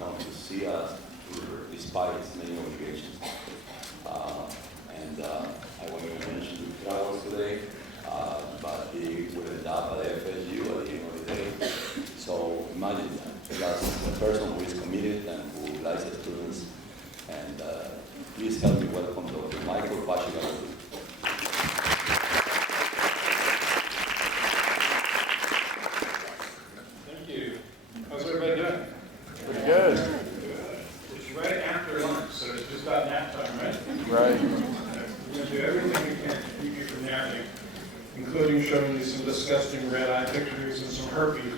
come to see us despite its many obligations. I want to mention the travels today, but he will end up at FSU at the end of the day. So imagine that. That's a person who is committed and who likes the students. And please help me welcome Dr. Michael Pachigalu. Thank you. How's everybody doing? Pretty good. It's right after lunch, so it's just about nap time, right? Right. We're going to do everything we can to keep you from napping, including showing you some disgusting red-eye pictures and some herpes.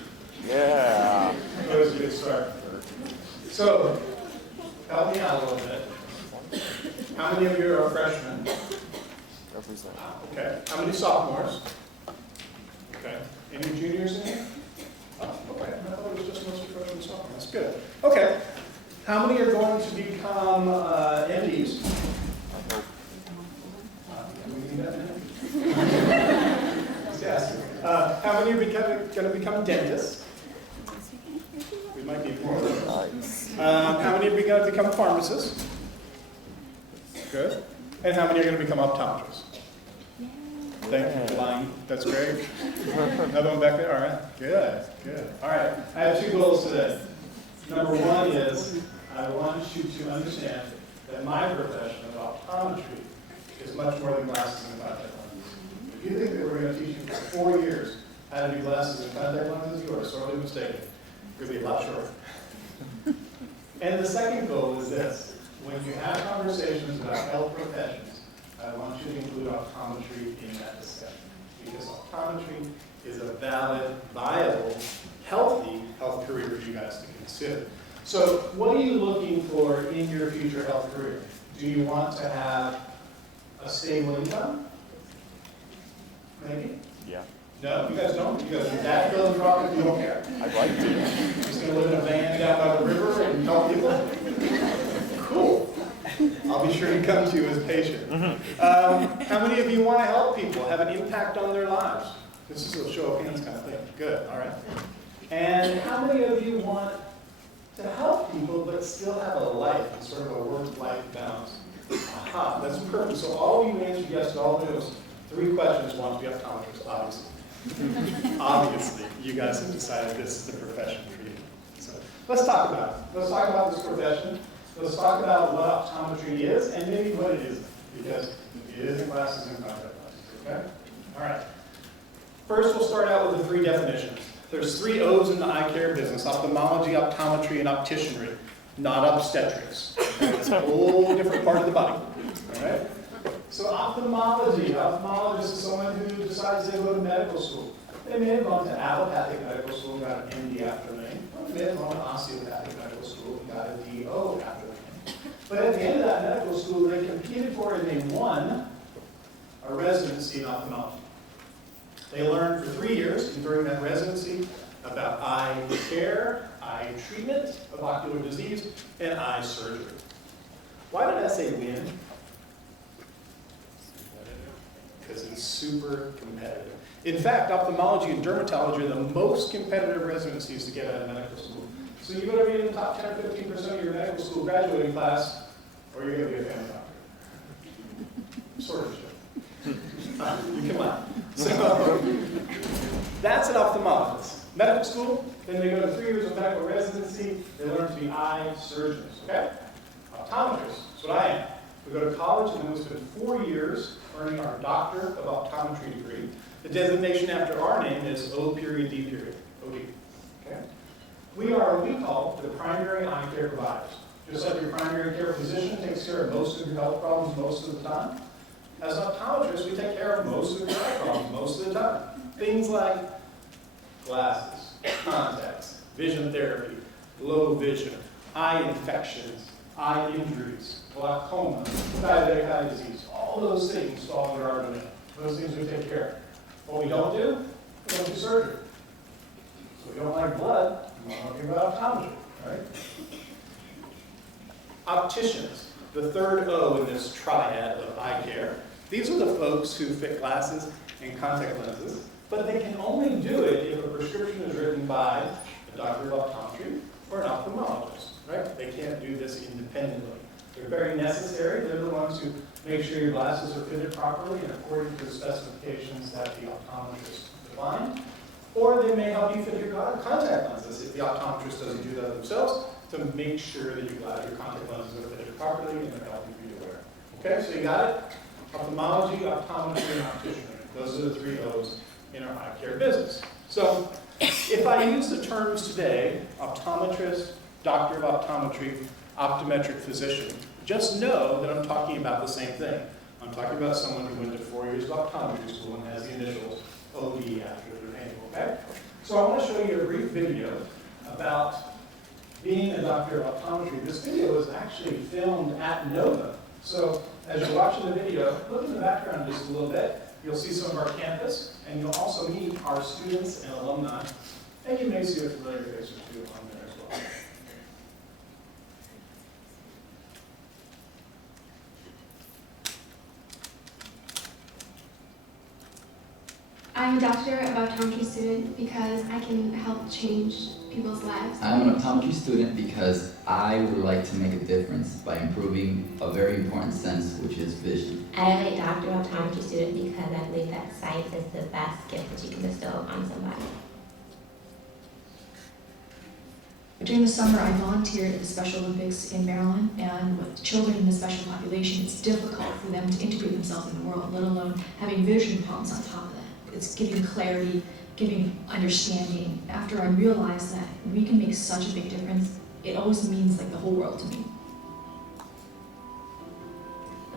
Yeah. That was a good start. So, help me out a little bit. How many of you are freshmen? Represent. Okay. How many sophomores? Okay. Any juniors in here? Oh, okay. I thought it was just mostly freshmen and sophomores. That's good. Okay. How many are going to become MDs? I hope. Do we need that now? Yes. How many are going to become dentists? We might need more of those. Nice. How many are going to become pharmacists? Good. And how many are going to become optometrists? Thank you for lying. That's great. Another one back there? All right. Good. Good. All right. I have 2 goals today. Number 1 is I want you to understand that my profession of optometry is much more than glasses and contact lenses. If you think that we're going to teach you for 4 years how to do glasses and contact lenses, you are sorely mistaken. You're going to be a lot shorter. And the second goal is this. When you have conversations about health professions, I want you to include optometry in that discussion. Because optometry is a valid, viable, healthy health career for you guys to consider. So what are you looking for in your future health career? Do you want to have a stable income? Maybe? Yeah. No, you guys don't? You guys are that philanthropic, you don't care? I'd like to. You're just going to live in a van down by the river and help people? Cool. I'll be sure to come to you as a patient. How many of you want to help people, have an impact on their lives? This is a show of hands kind of thing. Good, all right. And how many of you want to help people but still have a life and sort of a work-life balance? Aha, that's perfect. So all of you answered yes to all those 3 questions want to be optometrists, obviously. Obviously, you guys have decided this is the profession for you. So let's talk about it. Let's talk about this profession. Let's talk about what optometry is and maybe what it isn't, because it isn't glasses and contact lenses, okay? All right. First, we'll start out with the 3 definitions. There's 3 O's in the eye care business: ophthalmology, optometry, and opticianry, not obstetrics. It's a whole different part of the body, all right? So ophthalmology, ophthalmologist is someone who decides they go to medical school. They may have gone to allopathic medical school and got an MD after their name, or they may have gone to osteopathic medical school and got a DO after their name. But at the end of that medical school, they competed for and they won a residency in ophthalmology. They learned for 3 years, and during that residency, about eye care, eye treatment of ocular disease, and eye surgery. Why did I say win? Because it's super competitive. In fact, ophthalmology and dermatology are the most competitive residencies to get out of medical school. So you better be in the top 10 or 15% of your medical school graduating class, or you're going to be a family doctor. Sort of should. You come on. So that's an ophthalmologist. Medical school, then they go to 3 years of medical residency. They learn to be eye surgeons. Okay? Optometrists, that's what I am. We go to college and then we spend 4 years earning our Doctor of Optometry degree. The designation after our name is O period D period, OD. Okay? We are what we call the primary eye care providers. Just like your primary care physician takes care of most of your health problems most of the time, as optometrists, we take care of most of your eye problems most of the time. Things like glasses, contacts, vision therapy, low vision, eye infections, eye injuries, glaucoma, diabetic eye disease, all those things fall under our domain. Those things we take care of. What we don't do, we don't do surgery. So we don't like blood, we're not talking about optometry, right? Opticians, the 3rd O in this triad of eye care. These are the folks who fit glasses and contact lenses, but they can only do it if a prescription is written by a doctor of optometry or an ophthalmologist, right? They can't do this independently. They're very necessary. They're the ones who make sure your glasses are fitted properly and according to the specifications that the optometrist defined. Or they may help you fit your contact lenses if the optometrist doesn't do that themselves, to make sure that your contact lenses are fitted properly and they're healthy for you to wear. Okay, so you got it? Ophthalmology, optometry, and opticianry. Those are the 3 O's in our eye care business. So if I use the terms today, optometrist, doctor of optometry, optometric physician, just know that I'm talking about the same thing. I'm talking about someone who went to 4 years of optometry school and has the initials OD after their name, okay? So I want to show you a brief video about being a doctor of optometry. This video was actually filmed at Nova. So as you're watching the video, look in the background just a little bit. You'll see some of our campus, and you'll also meet our students and alumni. And you may see a familiar face or two on there as well. I'm a doctor of optometry student because I can help change people's lives. I'm an optometry student because I would like to make a difference by improving a very important sense, which is vision. I am a doctor of optometry student because I believe that sight is the best gift that you can bestow on somebody. During the summer, I volunteered at the Special Olympics in Maryland, and with children in the special population, it's difficult for them to integrate themselves in the world, let alone having vision problems on top of that. It's giving clarity, giving understanding. After I realized that we can make such a big difference, it always means like the whole world to me.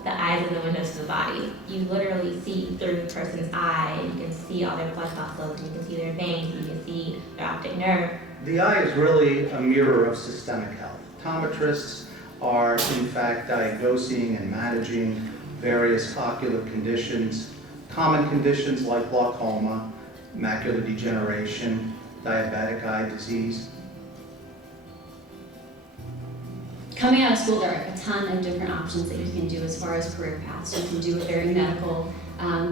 The eyes are the windows to the body. You literally see through a person's eye. You can see all their blood vessels, you can see their veins, you can see their optic nerve. The eye is really a mirror of systemic health. Optometrists are, in fact, diagnosing and managing various ocular conditions, common conditions like glaucoma, macular degeneration, diabetic eye disease. Coming out of school, there are a ton of different options that you can do as far as career paths. You can do a very medical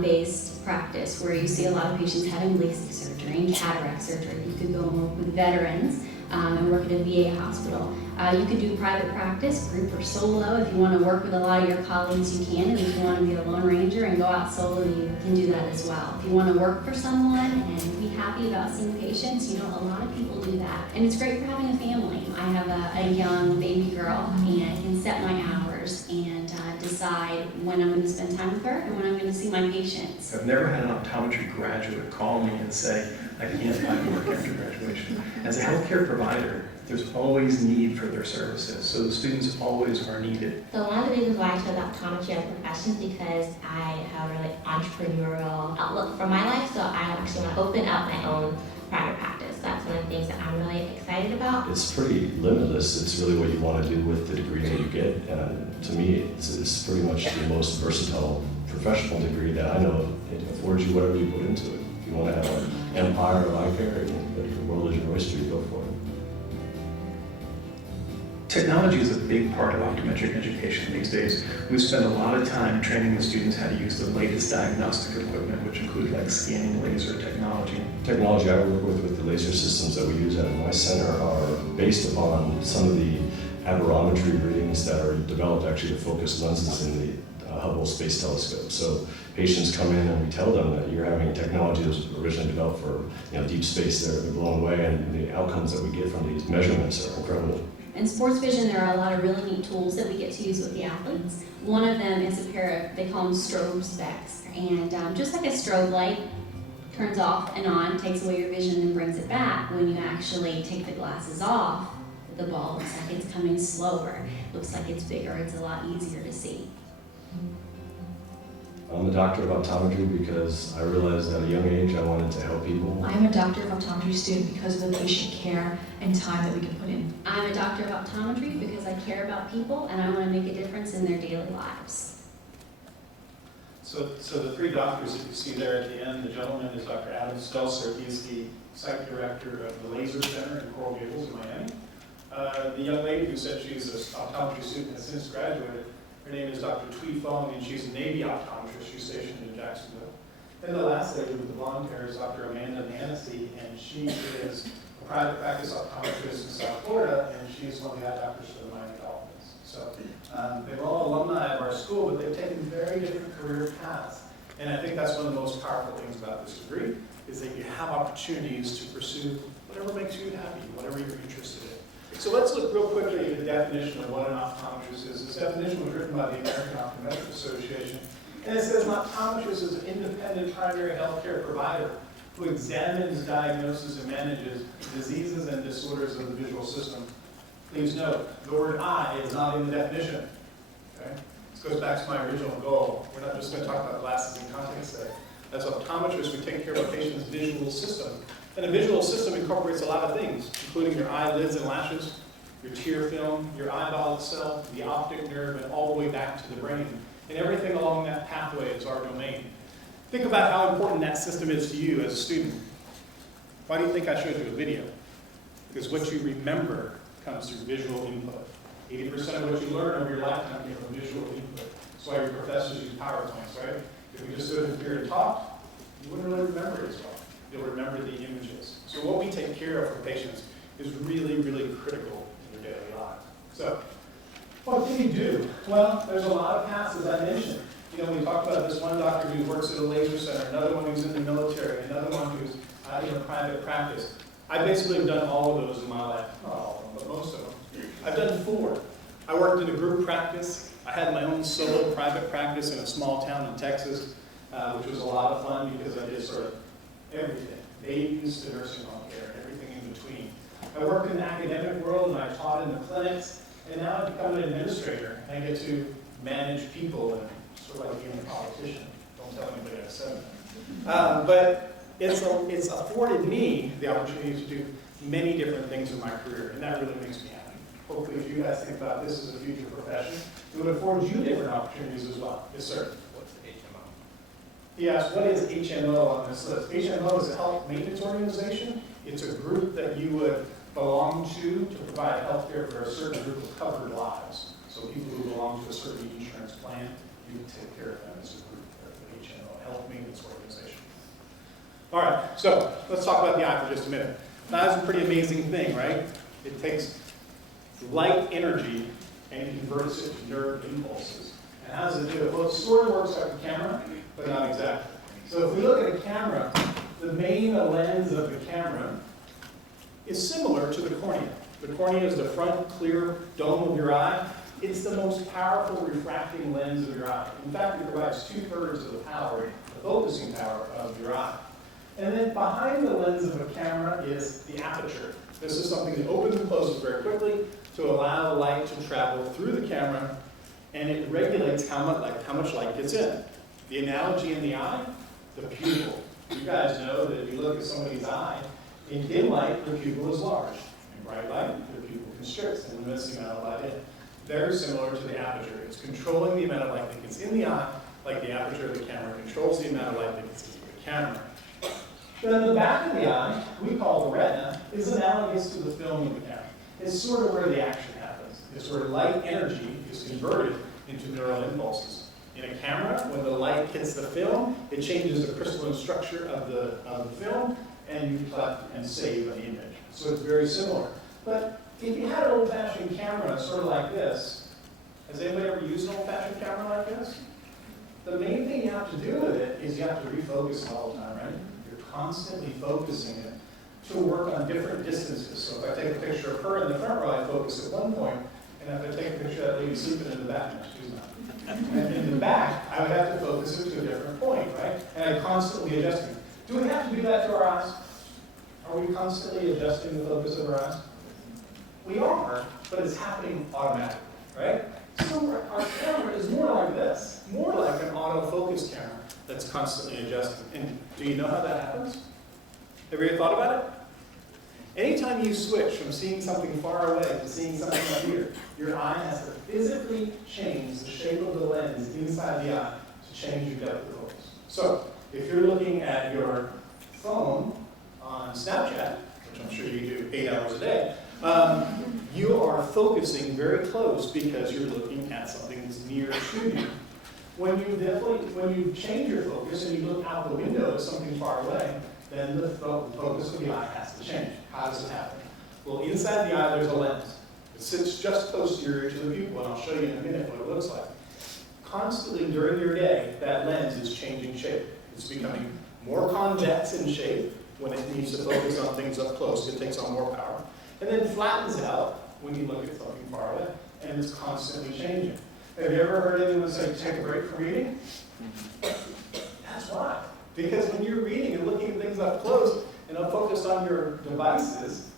based practice where you see a lot of patients having LASIK surgery and cataract surgery. You could go and work with veterans and work at a VA hospital. You could do private practice, group or solo. If you want to work with a lot of your colleagues, you can. And if you want to be a lone ranger and go out solo, you can do that as well. If you want to work for someone and be happy about seeing patients, you know, a lot of people do that. And it's great for having a family. I have a young baby girl and I can set my hours and decide when I'm going to spend time with her and when I'm going to see my patients. I've never had an optometry graduate call me and say, I can't find work after graduation. As a healthcare provider, there's always need for their services, so the students always are needed. So one of the reasons why I chose optometry as a profession is because I have a really entrepreneurial outlook for my life, so I actually want to open up my own private practice. That's one of the things that I'm really excited about. It's pretty limitless. It's really what you want to do with the degree that you get. And to me, it's pretty much the most versatile professional degree that I know of. It affords you whatever you put into it. If you want to have an empire of eye care, the world is your oyster, you go for it. Technology is a big part of optometric education these days. We spend a lot of time training the students how to use the latest diagnostic equipment, which include like scanning laser technology. Technology I work with the laser systems that we use at my center are based upon some of the aberrometry readings that are developed actually to focus lenses in the Hubble Space Telescope. So patients come in and we tell them that you're having technology that was originally developed for deep space. They're blown away, and the outcomes that we get from these measurements are incredible. In sports vision, there are a lot of really neat tools that we get to use with the athletes. One of them is a pair of, they call them strobe specs. And just like a strobe light turns off and on, takes away your vision and brings it back, when you actually take the glasses off, the ball looks like it's coming slower. Looks like it's bigger, it's a lot easier to see. I'm a doctor of optometry because I realized at a young age I wanted to help people. I am a doctor of optometry student because of the patient care and time that we can put in. I'm a doctor of optometry because I care about people and I want to make a difference in their daily lives. So the 3 doctors that you see there at the end, the gentleman is Dr. Adam Stelzer. He's the site director of the Laser Center in Coral Gables in Miami. The young lady who said she's an optometry student and has since graduated, her name is Dr. Thuy Phong, and she's a Navy optometrist. She's stationed in Jacksonville. And the last lady with the blonde hair is Dr. Amanda Nancy, and she is a private practice optometrist in South Florida. she's one of the eye doctors for the Miami Dolphins. So they're all alumni of our school, but they've taken very different career paths. And I think that's one of the most powerful things about this degree, is that you have opportunities to pursue whatever makes you happy, whatever you're interested in. So let's look real quickly at the definition of what an optometrist is. This definition was written by the American Optometric Association. And it says an optometrist is an independent primary healthcare provider who examines, diagnoses, and manages diseases and disorders of the visual system. Please note, the word eye is not in the definition. Okay? This goes back to my original goal. We're not just going to talk about glasses and contacts today. As optometrists, we take care of a patient's visual system. And a visual system incorporates a lot of things, including your eyelids and lashes, your tear film, your eyeball itself, the optic nerve, and all the way back to the brain. And everything along that pathway is our domain. Think about how important that system is to you as a student. Why do you think I showed you a video? Because what you remember comes through visual input. 80% of what you learn over your lifetime comes from visual input. That's why your professors use PowerPoints, right? If we just stood in here and talked, you wouldn't really remember it as well. You'll remember the images. So what we take care of for patients is really, really critical in your daily life. So, what can you do? Well, there's a lot of paths, as I mentioned. You know, we talked about this one doctor who works at a laser center, another one who's in the military, another one who's in a private practice. I basically have done all of those in my life. Not all of them, but most of them. I've done 4. I worked in a group practice. I had my own solo private practice in a small town in Texas, which was a lot of fun because I did sort of everything. Babies to nursing home care, everything in between. I worked in the academic world and I taught in the clinics, and now I've become an administrator. I get to manage people and sort of like being a politician. Don't tell anybody I said that. But it's afforded me the opportunity to do many different things in my career, and that really makes me happy. Hopefully, if you guys think about this as a future profession, it would afford you different opportunities as well. Yes, sir. What's HMO? He asked, what is HMO on this list? HMO is a health maintenance organization. It's a group that you would belong to provide health care for a certain group of covered lives. So people who belong to a certain insurance plan, you would take care of them as a group, the HMO, Health Maintenance Organization. All right, so let's talk about the eye for just a minute. Now, that's a pretty amazing thing, right? It takes light energy and converts it to nerve impulses. And how does it do it? Well, it sort of works like a camera, but not exactly. So if we look at a camera, the main lens of the camera is similar to the cornea. The cornea is the front clear dome of your eye. It's the most powerful refracting lens of your eye. In fact, it provides 2/3 of the power, the focusing power of your eye. And then behind the lens of a camera is the aperture. This is something that opens and closes very quickly to allow light to travel through the camera, and it regulates how much light gets in. The analogy in the eye, the pupil. You guys know that if you look at somebody's eye, in dim light, the pupil is large. In bright light, the pupil constricts and limits the amount of light in. Very similar to the aperture. It's controlling the amount of light that gets in the eye, like the aperture of the camera controls the amount of light that gets into the camera. Then the back of the eye, we call the retina, is analogous to the film of the camera. It's sort of where the action happens. It's where light energy is converted into neural impulses. In a camera, when the light hits the film, it changes the crystalline structure of the film, and you collect and save an image. So it's very similar. But if you had an old-fashioned camera sort of like this, has anybody ever used an old-fashioned camera like this? The main thing you have to do with it is you have to refocus it all the time, right? You're constantly focusing it to work on different distances. So if I take a picture of her in the front row, I focus at one point, and if I take a picture of that lady sleeping in the back, no, she's not. And in the back, I would have to focus it to a different point, right? And I'm constantly adjusting. Do we have to do that to our eyes? Are we constantly adjusting the focus of our eyes? We are, but it's happening automatically, right? So our camera is more like this, more like an autofocus camera that's constantly adjusting. And do you know how that happens? Have you ever thought about it? Anytime you switch from seeing something far away to seeing something up here, your eye has to physically change the shape of the lens inside the eye to change your depth of focus. So if you're looking at your phone on Snapchat, which I'm sure you do 8 hours a day, you are focusing very close because you're looking at something that's near to you. When you change your focus and you look out the window at something far away, then the focus of the eye has to change. How does it happen? Well, inside the eye there's a lens. It sits just posterior to the pupil, and I'll show you in a minute what it looks like. Constantly during your day, that lens is changing shape. It's becoming more convex in shape when it needs to focus on things up close. It takes on more power. And then flattens out when you look at something far away, and it's constantly changing. Have you ever heard anyone say, take a break from reading? That's why. Because when you're reading and looking at things up close and up focused on your devices,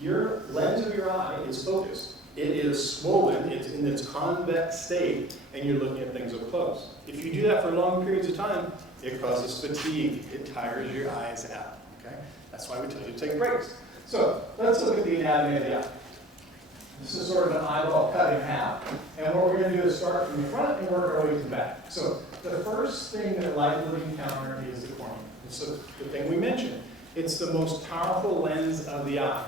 your lens of your eye is focused. It is swollen, it's in its convex state, and you're looking at things up close. If you do that for long periods of time, it causes fatigue. It tires your eyes out. Okay? That's why we tell you to take breaks. So let's look at the anatomy of the eye. This is sort of an eyeball cut in half. And what we're going to do is start from the front and work our way to the back. So the first thing that light would encounter is the cornea. It's the thing we mentioned. It's the most powerful lens of the eye.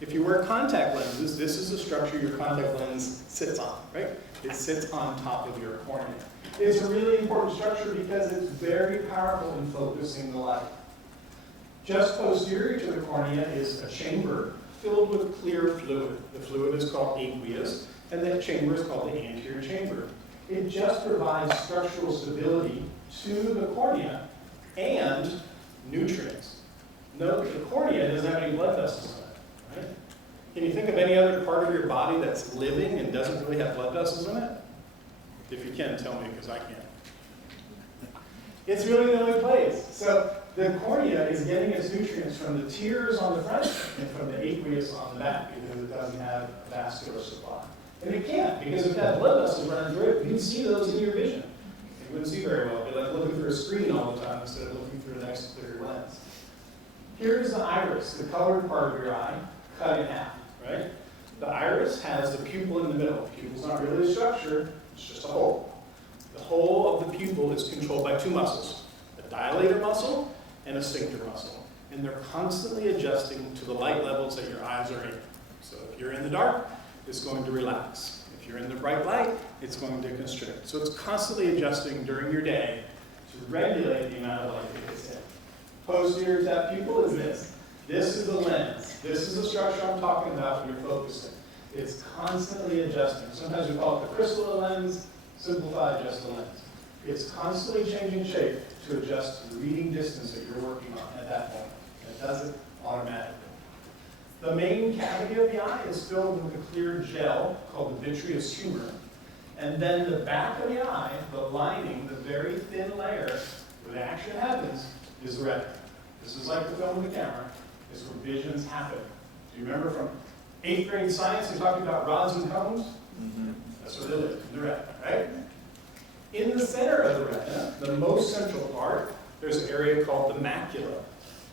If you wear contact lenses, this is the structure your contact lens sits on, right? It sits on top of your cornea. It's a really important structure because it's very powerful in focusing the light. Just posterior to the cornea is a chamber filled with clear fluid. The fluid is called aqueous, and that chamber is called the anterior chamber. It just provides structural stability to the cornea and nutrients. Note the cornea doesn't have any blood vessels in it, right? Can you think of any other part of your body that's living and doesn't really have blood vessels in it? If you can, tell me, because I can't. It's really the only place. So the cornea is getting its nutrients from the tears on the front and from the aqueous on the back because it doesn't have a vascular supply. And it can't, because if it had blood vessels running through it, you'd see those in your vision. You wouldn't see very well. It'd be like looking through a screen all the time instead of looking through a nice clear lens. Here's the iris, the colored part of your eye, cut in half, right? The iris has the pupil in the middle. The pupil's not really a structure, it's just a hole. The hole of the pupil is controlled by two muscles, a dilator muscle and a sphincter muscle. And they're constantly adjusting to the light levels that your eyes are in. So if you're in the dark, it's going to relax. If you're in the bright light, it's going to constrict. So it's constantly adjusting during your day to regulate the amount of light that gets in. Posterior to that pupil is this. This is the lens. This is the structure I'm talking about when you're focusing. It's constantly adjusting. Sometimes we call it the crystal lens, simplified just the lens. It's constantly changing shape to adjust to the reading distance that you're working on at that moment. It does it automatically. The main cavity of the eye is filled with a clear gel called the vitreous humor. And then the back of the eye, the lining, the very thin layer where the action happens, is the retina. This is like the film of the camera. It's where visions happen. Do you remember from 8th grade science, we talked about rods and cones? Mm-hmm. That's where they live, in the retina, right? In the center of the retina, the most central part, there's an area called the macula.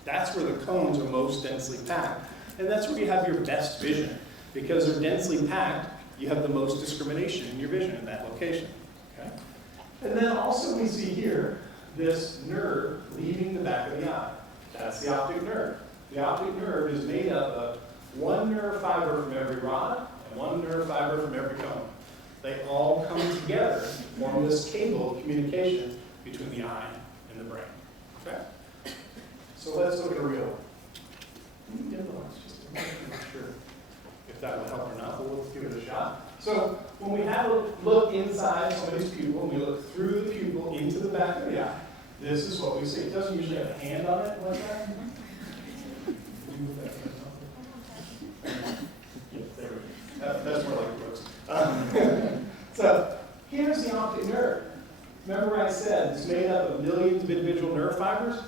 That's where the cones are most densely packed. And that's where you have your best vision. Because they're densely packed, you have the most discrimination in your vision in that location. Okay? And then also we see here this nerve leaving the back of the eye. That's the optic nerve. The optic nerve is made up of one nerve fiber from every rod and one nerve fiber from every cone. They all come together to form this cable of communication between the eye and the brain. Okay? So let's look at a real one. Just to make sure if that will help or not, but we'll give it a shot. So when we have a look inside somebody's pupil, and we look through the pupil into the back of the eye, this is what we see. It doesn't usually have a hand on it like that. That's more like Brooks. So here's the optic nerve. Remember I said it's made up of millions of individual nerve fibers?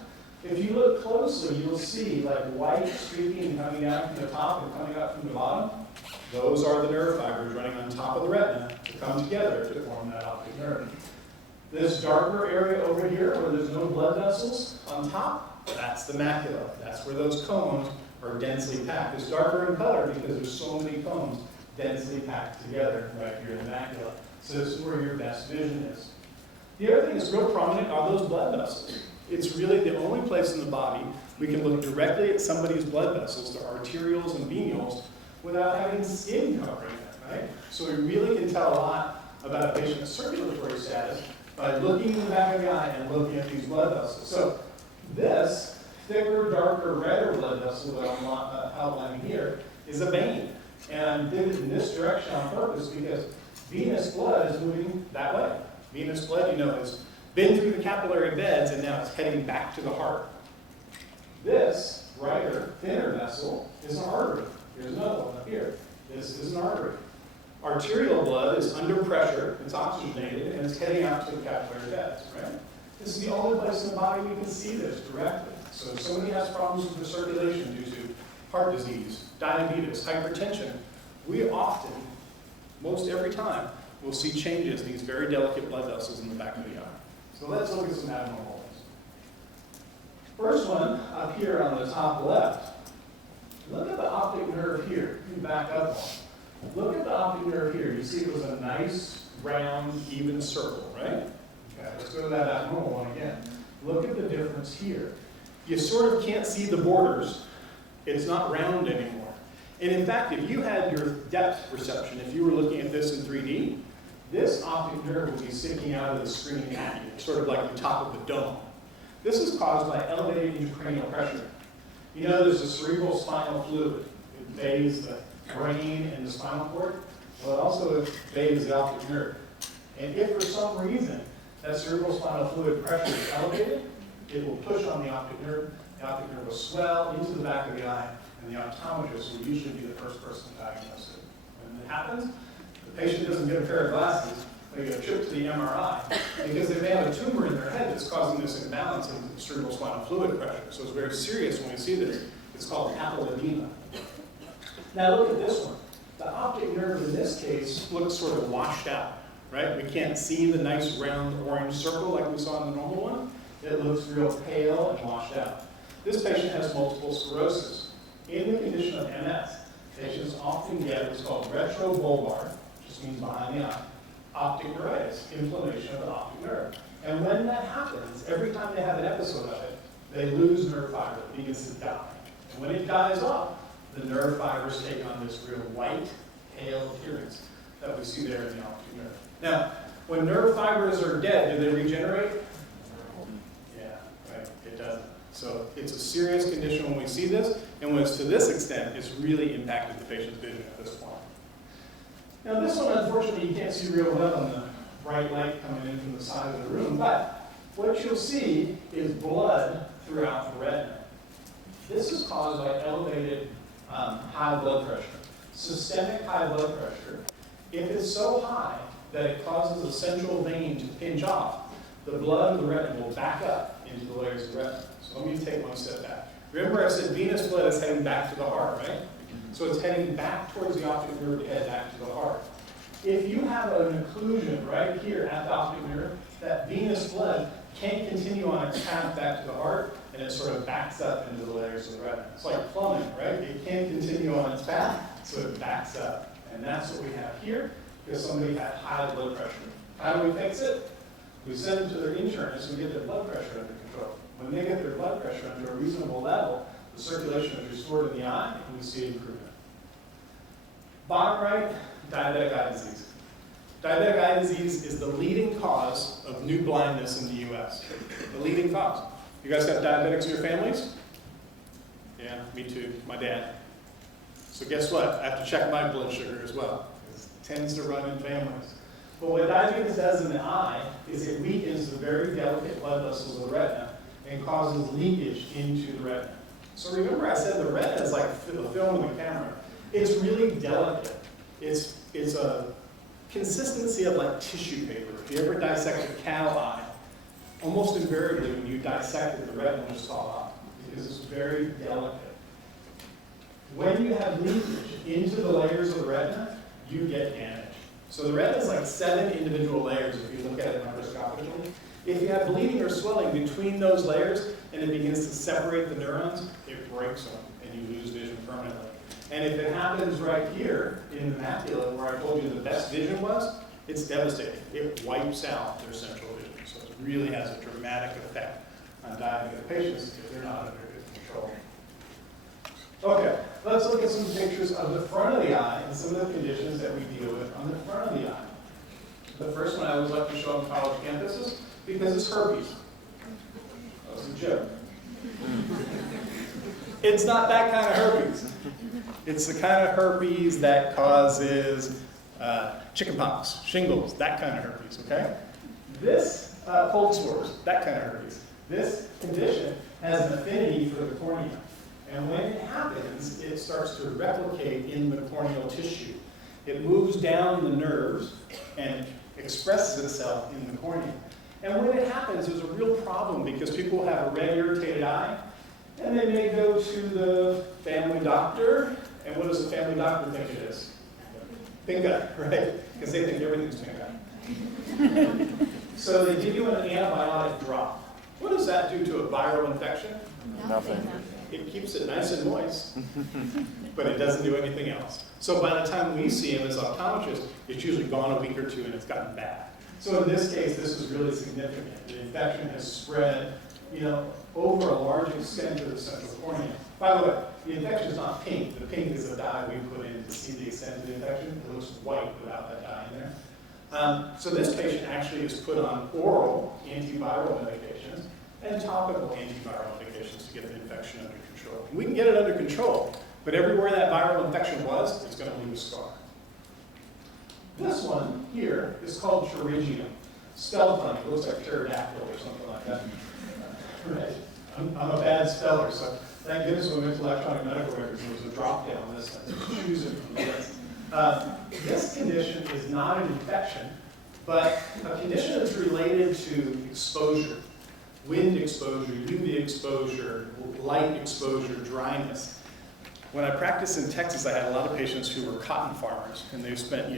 If you look closely, you'll see like white streaking coming out from the top and coming out from the bottom. Those are the nerve fibers running on top of the retina to come together to form that optic nerve. This darker area over here where there's no blood vessels on top, that's the macula. That's where those cones are densely packed. It's darker in color because there's so many cones densely packed together right here in the macula. So this is where your best vision is. The other thing that's real prominent are those blood vessels. It's really the only place in the body we can look directly at somebody's blood vessels, their arterioles and venols, without having skin covering it, right? So we really can tell a lot about a patient's circulatory status by looking in the back of the eye and looking at these blood vessels. So this thicker, darker, redder blood vessel that I'm outlining here is a vein. And did it in this direction on purpose because venous blood is moving that way. Venous blood, you know, has been through the capillary beds and now it's heading back to the heart. This brighter, thinner vessel is an artery. Here's another one up here. This is an artery. Arterial blood is under pressure, it's oxygenated, and it's heading out to the capillary beds, right? This is the only place in the body we can see this directly. So if somebody has problems with the circulation due to heart disease, diabetes, hypertension, we often, most every time, will see changes in these very delicate blood vessels in the back of the eye. So let's look at some abnormal ones. First one up here on the top left. Look at the optic nerve here. Let me back up one. Look at the optic nerve here. You see it was a nice, round, even circle, right? Okay, let's go to that abnormal one again. Look at the difference here. You sort of can't see the borders. It's not round anymore. And in fact, if you had your depth perception, if you were looking at this in 3D, this optic nerve would be sticking out of the screen at you, sort of like the top of the dome. This is caused by elevated intracranial pressure. You know there's a cerebral spinal fluid. It bathes the brain and the spinal cord. Well, it also bathes the optic nerve. And if for some reason that cerebral spinal fluid pressure is elevated, it will push on the optic nerve will swell into the back of the eye, and the optometrist will usually be the first person to diagnose it. When it happens, the patient doesn't get a pair of glasses, they get a trip to the MRI, because they may have a tumor in their head that's causing this imbalance in the cerebral spinal fluid pressure. So it's very serious when we see this. It's called papilledema. Now look at this one. The optic nerve in this case looks sort of washed out, right? We can't see the nice round orange circle like we saw in the normal one. It looks real pale and washed out. This patient has multiple sclerosis. In the condition of MS, patients often get what's called retrobulbar, which just means behind the eye, optic neuritis, inflammation of the optic nerve. And when that happens, every time they have an episode of it, they lose nerve fiber, it begins to die. And when it dies off, the nerve fibers take on this real white, pale appearance that we see there in the optic nerve. Now, when nerve fibers are dead, do they regenerate? Yeah, right, it doesn't. So it's a serious condition when we see this, and when it's to this extent, it's really impacted the patient's vision at this point. Now this one, unfortunately, you can't see real well on the bright light coming in from the side of the room, but what you'll see is blood throughout the retina. This is caused by elevated high blood pressure. Systemic high blood pressure, if it's so high that it causes a central vein to pinch off, the blood of the retina will back up into the layers of the retina. So let me take one step back. Remember I said venous blood is heading back to the heart, right? So it's heading back towards the optic nerve to head back to the heart. If you have an occlusion right here at the optic nerve, that venous blood can't continue on its path back to the heart, and it sort of backs up into the layers of the retina. It's like plumbing, right? It can't continue on its path, so it backs up. And that's what we have here, because somebody had high blood pressure. How do we fix it? We send them to their internist and get their blood pressure under control. When they get their blood pressure under a reasonable level, the circulation is restored in the eye, and we see improvement. Bottom right, diabetic eye disease. Diabetic eye disease is the leading cause of new blindness in the U.S. The leading cause. You guys got diabetics in your families? Yeah, me too. My dad. So guess what? I have to check my blood sugar as well. It tends to run in families. But what diabetes does in the eye is it weakens the very delicate blood vessels of the retina and causes leakage into the retina. So remember I said the retina is like the film in the camera. It's really delicate. It's a consistency of like tissue paper. If you ever dissect a cow eye, almost invariably when you dissect it, the retina will just fall off because it's very delicate. When you have leakage into the layers of the retina, you get damage. So the retina is like 7 individual layers if you look at it microscopically. If you have bleeding or swelling between those layers and it begins to separate the neurons, it breaks them and you lose vision permanently. And if it happens right here in the macula where I told you the best vision was, it's devastating. It wipes out their central vision. So it really has a dramatic effect on diabetic patients if they're not under good control. Okay, let's look at some pictures of the front of the eye and some of the conditions that we deal with on the front of the eye. The first one I always like to show on college campuses because it's herpes. That was a joke. It's not that kind of herpes. It's the kind of herpes that causes chickenpox, shingles, that kind of herpes, okay? This, cold sores, that kind of herpes. This condition has an affinity for the cornea. And when it happens, it starts to replicate in the corneal tissue. It moves down the nerves and expresses itself in the cornea. And when it happens, there's a real problem because people have a red, irritated eye, and they may go to the family doctor, and what does the family doctor think it is? Pink eye, right? Because they think everything's pink eye. So they give you an antibiotic drop. What does that do to a viral infection? Nothing. It keeps it nice and moist, but it doesn't do anything else. So by the time we see him as optometrists, it's usually gone a week or two and it's gotten bad. So in this case, this is really significant. The infection has spread, over a large extent of the central cornea. By the way, the infection is not pink. The pink is a dye we put in to see the extent of the infection. It looks white without that dye in there. So this patient actually is put on oral antiviral medications and topical antiviral medications to get the infection under control. And we can get it under control, but everywhere that viral infection was, it's going to leave a scar. This one here is called pterygium. Spelled funny, it looks like pterodactyl or something like that. Right. I'm a bad speller, so thank goodness when we went to electronic medical records, there was a drop down list. I could choose it from the list. This condition is not an infection, but a condition that's related to exposure. Wind exposure, UV exposure, light exposure, dryness. When I practiced in Texas, I had a lot of patients who were cotton farmers, and they spent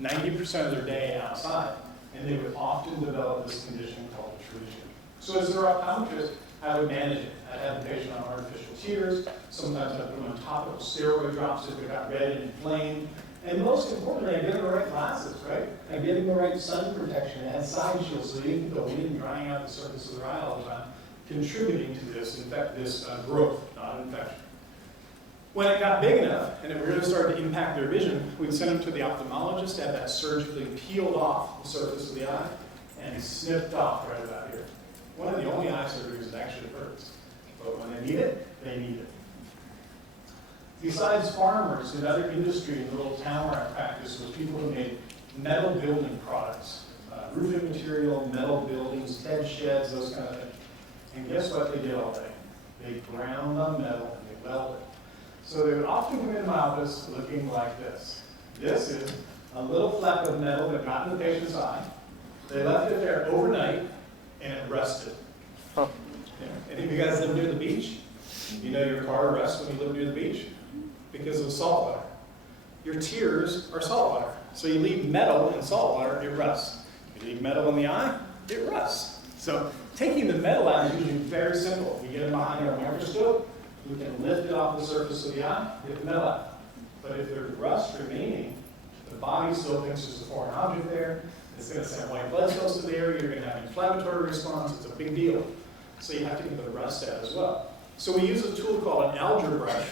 90% of their day outside, and they would often develop this condition called pterygium. So as their optometrist, I would manage it. I'd have the patient on artificial tears. Sometimes I'd put them on topical steroid drops if they got red and inflamed. And most importantly, I give them the right glasses, right? I give them the right sun protection and side shields so they can go in drying out the surface of their eye all the time, contributing to this growth, not infection. When it got big enough and it really started to impact their vision, we'd send them to the ophthalmologist to have that surgically peeled off the surface of the eye and snipped off right about here. One of the only eye surgeries that actually hurts. But when they need it, they need it. Besides farmers, in other industry, in the little town where I practiced, was people who made metal building products. Roofing material, metal buildings, ted sheds, those kind of things. And guess what they did all day? They ground the metal and they welded it. So they would often come into my office looking like this. This is a little flap of metal that got in the patient's eye. They left it there overnight and it rusted. Huh. Any of you guys live near the beach? You know your car rusts when you live near the beach? Because of salt water. Your tears are salt water. So you leave metal in salt water, it rusts. You leave metal in the eye, it rusts. So taking the metal out is usually very simple. We get it behind our microscope, we can lift it off the surface of the eye, get the metal out. But if there's rust remaining, the body still thinks there's a foreign object there. It's going to send white blood cells to the area. You're going to have an inflammatory response. It's a big deal. So you have to get the rust out as well. So we use a tool called an alger brush,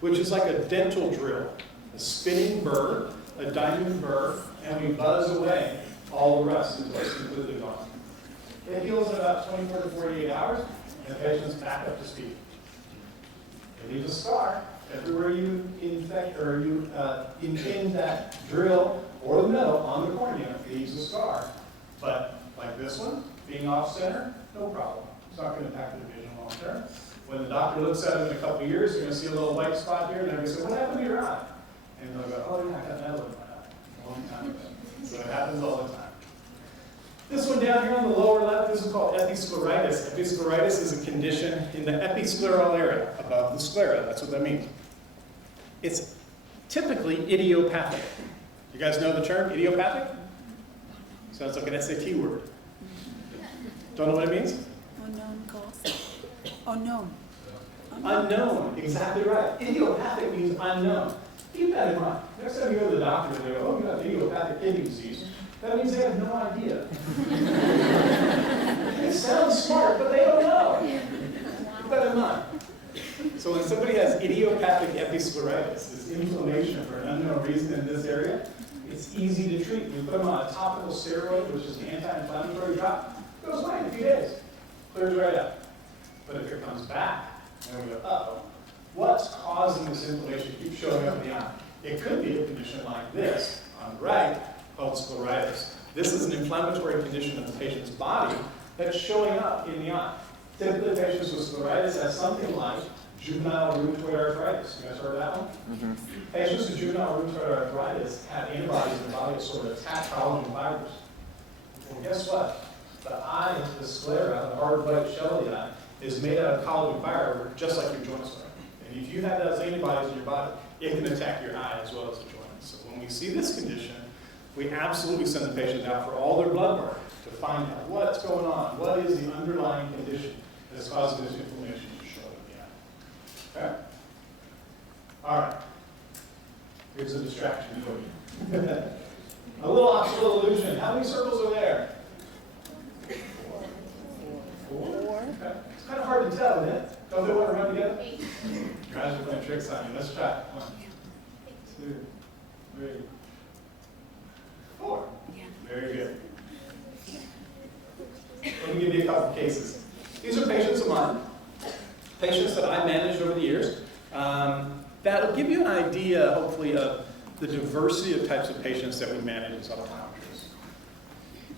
which is like a dental drill, a spinning burr, a diamond burr, and we buzz away all the rust until it's completely gone. It heals in about 24 to 48 hours, and the patient's back up to speed. It leaves a scar. Everywhere you infect or you impinge that drill or the metal on the cornea, it leaves a scar. But like this one, being off center, no problem. It's not going to impact the vision long term. When the doctor looks at it in a couple of years, they're going to see a little white spot here, and they're going to say, "What happened to your eye?" And they'll go, "Oh, yeah, I got metal in my eye a long time ago." So it happens all the time. This one down here on the lower left, this is called episcleritis. Episcleritis is a condition in the episcleral area, above the sclera. That's what that means. It's typically idiopathic. You guys know the term, idiopathic? Sounds like an SAT word. Don't know what it means? Unknown cause. Unknown. Unknown, exactly right. Idiopathic means unknown. Keep that in mind. Next time you go to the doctor and they go, "Oh, you have idiopathic kidney disease," that means they have no idea. It sounds smart, but they don't know. Keep that in mind. So when somebody has idiopathic episcleritis, this inflammation for an unknown reason in this area, it's easy to treat. We put them on a topical steroid, which is an anti-inflammatory drop. It goes away in a few days. Clears right up. But if it comes back, and we go, "Uh-oh, What's causing this inflammation to keep showing up in the eye? It could be a condition like this on the right, called scleritis. This is an inflammatory condition of the patient's body that's showing up in the eye. Typically, patients with scleritis have something like juvenile rheumatoid arthritis. You guys heard of that one? Patients with juvenile rheumatoid arthritis have antibodies in the body that sort of attack collagen fibers. Well, guess what? The eye, the sclera, the hard white shell of the eye, is made out of collagen fiber just like your joints are. And if you have those antibodies in your body, it can attack your eye as well as the joints. So when we see this condition, we absolutely send the patient out for all their blood work to find out what's going on, what is the underlying condition that's causing this inflammation to show up in the eye. Okay? All right. Here's a distraction for you. A little optical illusion. How many circles are there? 4. Okay. It's kind of hard to tell, isn't it? Don't they want to run together? 8. You guys are playing tricks on me. Let's try. 1, 2, 3, 4. Very good. Let me give you a couple cases. These are patients of mine, patients that I managed over the years. That'll give you an idea, hopefully, of the diversity of types of patients that we manage as optometrists.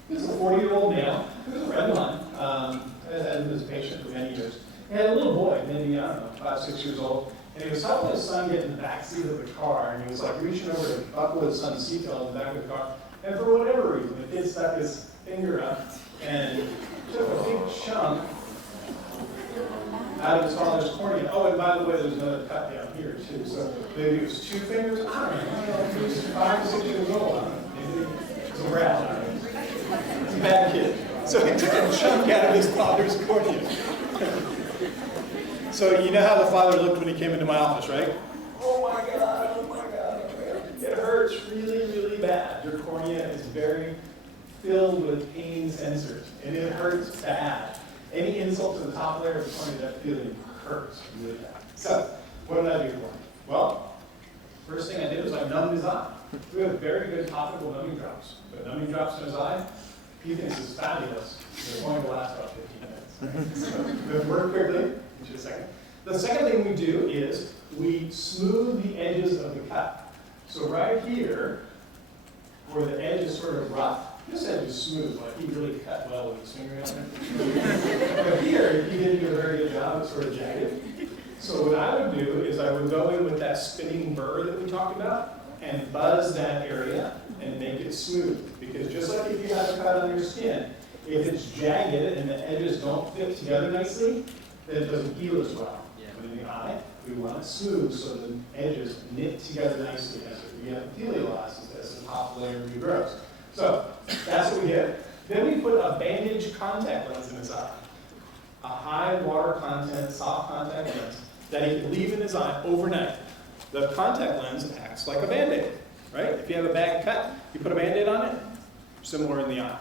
This is a 40-year-old male. This is a red line. I've had this patient for many years. He had a little boy, maybe, I don't know, 5, 6 years old, and he was helping his son get in the back seat of the car, and he was like reaching over to buckle his son's seatbelt in the back of the car, and for whatever reason, the kid stuck his finger up and took a big chunk out of his father's cornea. Oh, and by the way, there's another cut down here, too. So maybe it was 2 fingers. I don't know. He was 5 or 6 years old. I don't know. Maybe it was a brat. He's a bad kid. So he took a chunk out of his father's cornea. So you know how the father looked when he came into my office, right? Oh my God, oh my God. It hurts really, really bad. Your cornea is very filled with pain sensors, and it hurts bad. Any insult to the top layer of the cornea, that feeling hurts really bad. So, what did I do for him? Well, first thing I did was I numbed his eye. We have very good topical numbing drops. But numbing drops in his eye, he thinks is fabulous. They're going to last about 15 minutes. So, good work quickly. Just a second. The second thing we do is we smooth the edges of the cut. So right here, where the edge is sort of rough, this edge is smooth, like he really cut well with his fingernail. But here, he didn't do a very good job, it's sort of jagged. So what I would do is I would go in with that spinning burr that we talked about and buzz that area and make it smooth. Because just like if you have a cut on your skin, if it's jagged and the edges don't fit together nicely, then it doesn't heal as well. But in the eye, we want it smooth so the edges knit together nicely as we epithelializes as the top layer regrows. So that's what we did. Then we put a bandage contact lens in his eye. A high water content, soft contact lens that he can leave in his eye overnight. The contact lens acts like a Band-Aid, right? If you have a bad cut, you put a Band-Aid on it, similar in the eye.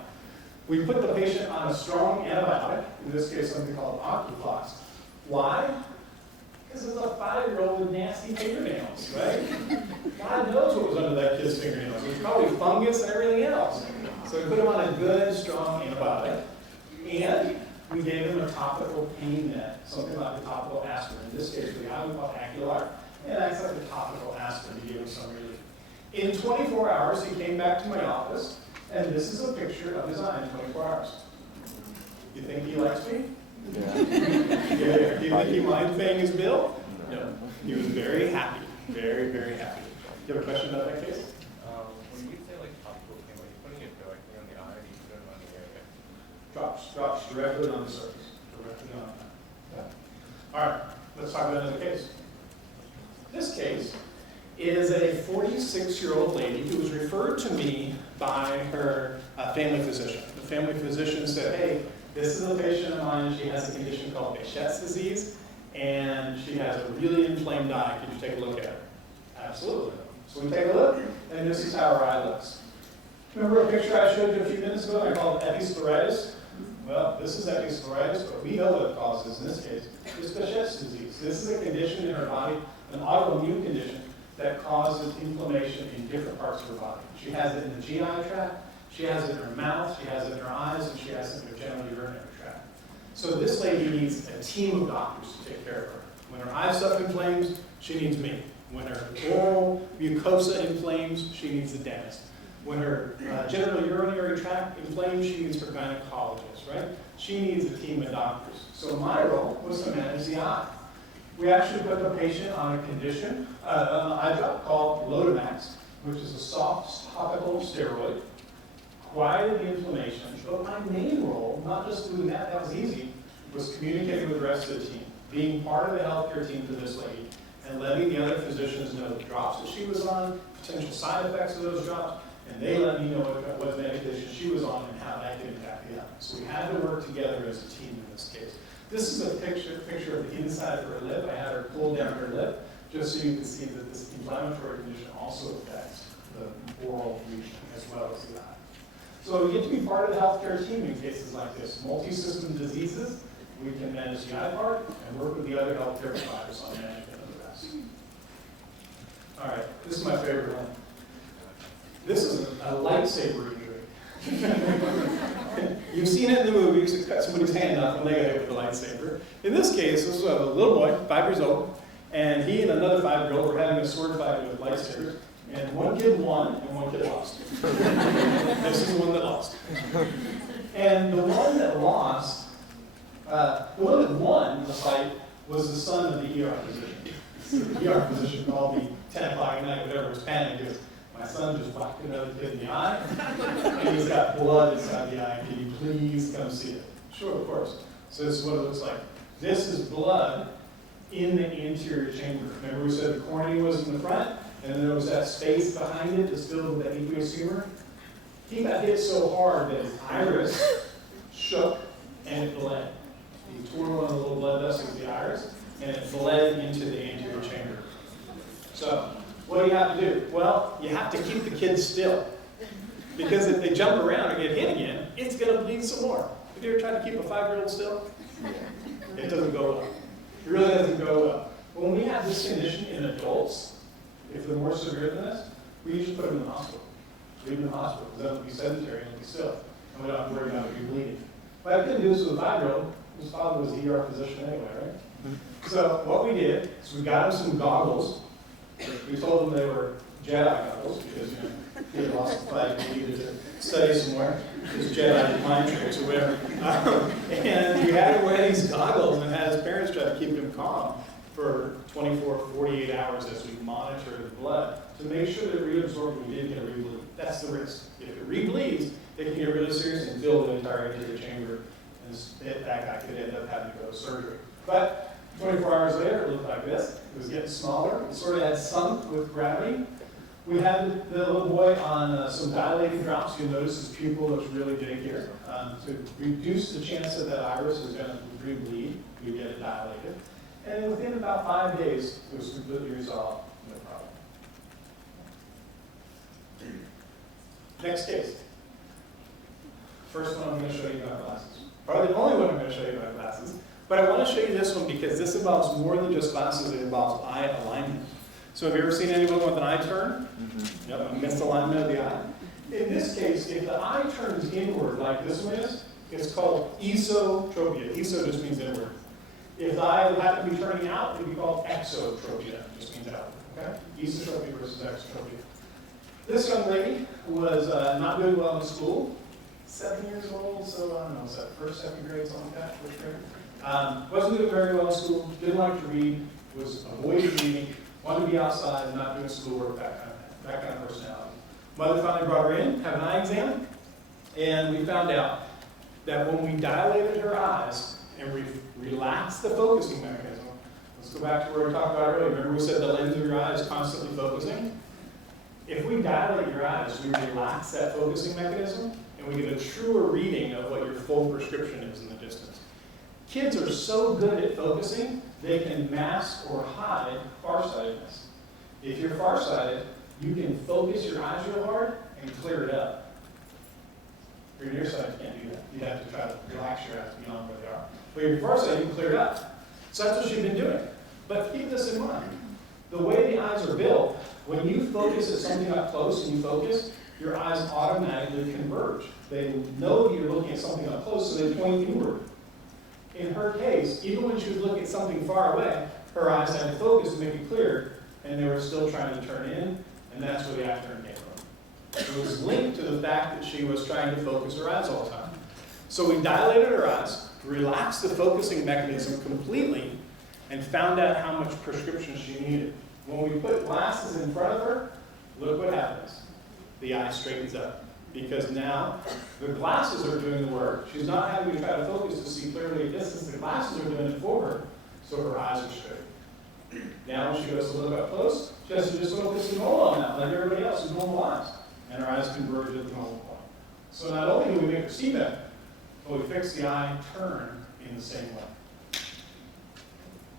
We put the patient on a strong antibiotic, in this case something called Octaflox. Why? Because it's a 5-year-old with nasty fingernails, right? God knows what was under that kid's fingernails. It was probably fungus and everything else. So we put him on a good, strong antibiotic, and we gave him a topical pain net, something like a topical aspirin. In this case, the eye we call Acular, and that's like a topical aspirin to give him some relief. In 24 hours, he came back to my office, and this is a picture of his eye in 24 hours. You think he likes me? Yeah. Do you think he minds paying his bill? No. He was very happy. Very, very happy. Do you have a question about that case? When you say like topical pain, are you putting it directly on the eye or do you put it on the area? Drops directly on the surface. Directly on that. Yeah. All right, let's talk about another case. This case is a 46-year-old lady who was referred to me by her family physician. The family physician said, hey, this is a patient of mine. She has a condition called Behçet's disease, and she has a really inflamed eye. Could you take a look at her? Absolutely. So we take a look, and this is how her eye looks. Remember a picture I showed you a few minutes ago? I called it episcleritis. Well, this is episcleritis, but we know what it causes in this case. It's Behçet's disease. This is a condition in her body, an autoimmune condition that causes inflammation in different parts of her body. She has it in the GI tract, she has it in her mouth, she has it in her eyes, and she has it in her genitourinary tract. So this lady needs a team of doctors to take care of her. When her eye stuff inflames, she needs me. When her oral mucosa inflames, she needs the dentist. When her genital urinary tract inflames, she needs her gynecologist, right? She needs a team of doctors. So my role was to manage the eye. We actually put the patient on a condition, an eye drop called Lotemax, which is a soft topical steroid, quieted the inflammation. But my main role, not just doing that, that was easy, was communicating with the rest of the team, being part of the healthcare team for this lady, and letting the other physicians know the drops that she was on, potential side effects of those drops, and they let me know what medication she was on and how that could impact the eye. So we had to work together as a team in this case. This is a picture of the inside of her lip. I had her pull down her lip just so you can see that this inflammatory condition also affects the oral region as well as the eye. So we get to be part of the healthcare team in cases like this. Multi-system diseases, we can manage the eye part and work with the other healthcare providers on management of the rest. All right, this is my favorite one. This is a lightsaber injury. You've seen it in the movies, it's cut somebody's hand off when they get hit with a lightsaber. In this case, this was a little boy, 5 years old, and he and another 5-year-old were having a sword fight with lightsabers, and one kid won and one kid lost. This is the one that lost. And the one that lost, the one that won the fight was the son of the ER physician. So the ER physician called me 10 o'clock at night, whatever, was panicking. My son just whacked another kid in the eye, and he's got blood inside the eye. Can you please come see it? Sure, of course. So this is what it looks like. This is blood in the anterior chamber. Remember we said the cornea was in the front, and then there was that space behind it that's filled with the aqueous humor? He got hit so hard that his iris shook and it bled. He tore one of the little blood vessels of the iris, and it bled into the anterior chamber. So, what do you have to do? Well, you have to keep the kids still. Because if they jump around and get hit again, it's going to bleed some more. Have you ever tried to keep a 5-year-old still? It doesn't go well. It really doesn't go well. When we have this condition in adults, if they're more severe than this, we usually put them in the hospital. Leave them in the hospital, because they'll be sedentary and be still. And we don't have to worry about it bleeding. But I couldn't do this with a 5-year-old. His father was the ER physician anyway, right? So what we did is we got him some goggles. We told them they were Jedi goggles because, he had lost the flag and needed to study somewhere. His Jedi mind tricks or whatever. And we had him wear these goggles and had his parents try to keep him calm for 24, 48 hours as we monitor the blood to make sure that it reabsorbed and we didn't get a rebleed. That's the risk. If it rebleeds, it can get really serious and fill the entire anterior chamber, and that guy could end up having to go to surgery. But 24 hours later, it looked like this. It was getting smaller. It sort of had sunk with gravity. We had the little boy on some dilating drops. You'll notice his pupil looks really big here. To reduce the chance that that iris is going to rebleed, we get it dilated. And within about 5 days, it was completely resolved, no problem. Next case. First one I'm going to show you about glasses. Probably the only one I'm going to show you about glasses. But I want to show you this one because this involves more than just glasses. It involves eye alignment. So have you ever seen anyone with an eye turn? Mm-hmm. Yep, a misalignment of the eye. In this case, if the eye turns inward like this one is, it's called esotropia. Eso just means inward. If the eye would have to be turning out, it would be called exotropia. It just means out. Okay? Esotropia versus exotropia. This young lady was not doing well in school. 7 years old, so I don't know, was that first, second grade, something like that, first grade? Wasn't doing very well in school, didn't like to read, was avoiding reading, wanted to be outside, not doing schoolwork, that kind of personality. Mother finally brought her in, had an eye exam, and we found out that when we dilated her eyes and relaxed the focusing mechanism, let's go back to where we talked about earlier. Remember we said the lens of your eye is constantly focusing? If we dilate your eyes, we relax that focusing mechanism, and we get a truer reading of what your full prescription is in the distance. Kids are so good at focusing, they can mask or hide farsightedness. If you're farsighted, you can focus your eyes real hard and clear it up. If you're nearsighted, you can't do that. You have to try to relax your eyes beyond where they are. But if you're farsighted, you can clear it up. So that's what she's been doing. But keep this in mind. The way the eyes are built, when you focus at something up close and you focus, your eyes automatically converge. They know that you're looking at something up close, so they point inward. In her case, even when she was looking at something far away, her eyes had to focus to make it clear, and they were still trying to turn in, and that's where the eye turn came from. It was linked to the fact that she was trying to focus her eyes all the time. So we dilated her eyes, relaxed the focusing mechanism completely, and found out how much prescription she needed. When we put glasses in front of her, look what happens. The eye straightens up. Because now the glasses are doing the work. She's not having to try to focus to see clearly at distance. The glasses are doing it for her, so her eyes are straight. Now when she goes to look up close, she has to just focus normal on that, like everybody else with normal eyes. And her eyes converge at the normal point. So not only do we make her see better, but we fix the eye turn in the same way.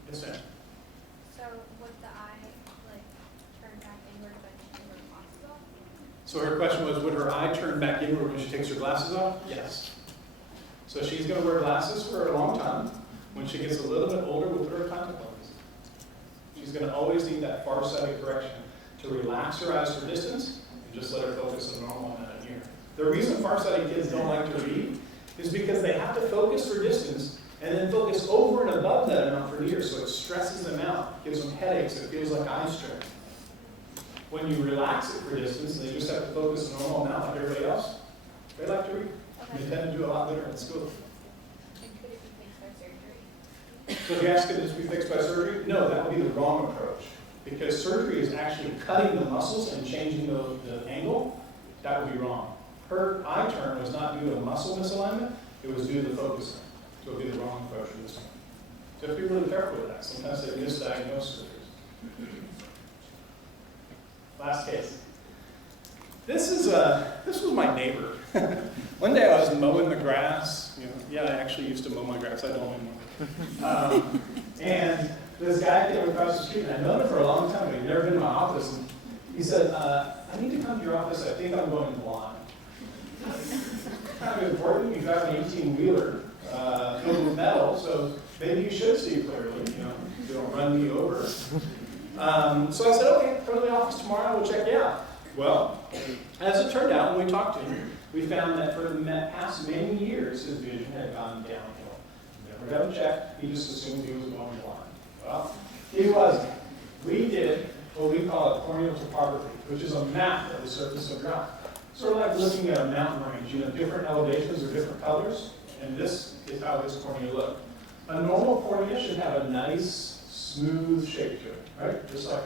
Yes, ma'am. So would the eye like turn back inward when she takes her glasses off? So her question was, would her eye turn back inward when she takes her glasses off? Yes. So she's going to wear glasses for a long time. When she gets a little bit older, we'll put her contact lenses. She's going to always need that far-sighted correction to relax her eyes for distance and just let her focus on normal amount of near. The reason far-sighted kids don't like to read is because they have to focus for distance and then focus over and above that amount for near, so it stresses them out, gives them headaches, it feels like eye strain. When you relax it for distance, and they just have to focus a normal amount like everybody else, they like to read. Okay. They tend to do a lot better in school. And could it be fixed by surgery? So if you ask it to be fixed by surgery, no, that would be the wrong approach. Because surgery is actually cutting the muscles and changing the angle. That would be wrong. Her eye turn was not due to muscle misalignment, it was due to the focusing. So it would be the wrong approach for this one. So have to be really careful with that. Sometimes they misdiagnose surgeries. Last case. This was my neighbor. One day I was mowing the grass. I actually used to mow my grass. I don't anymore. And this guy came across the street, and I'd known him for a long time, but he'd never been to my office. And he said, "I need to come to your office. I think I'm going blind." Kind of important. You drive an 18-wheeler filled with metal, so maybe you should see clearly. You don't run me over. So I said, okay, come to the office tomorrow, we'll check you out. Well, as it turned out, when we talked to him, we found that for the past many years, his vision had gone downhill. Never got him checked, he just assumed he was going blind. Well, he wasn't. We did what we call a corneal topography, which is a map of the surface of your eye. Sort of like looking at a mountain range, different elevations or different colors, and this is how this cornea looks. A normal cornea should have a nice, smooth shape to it, right? Just like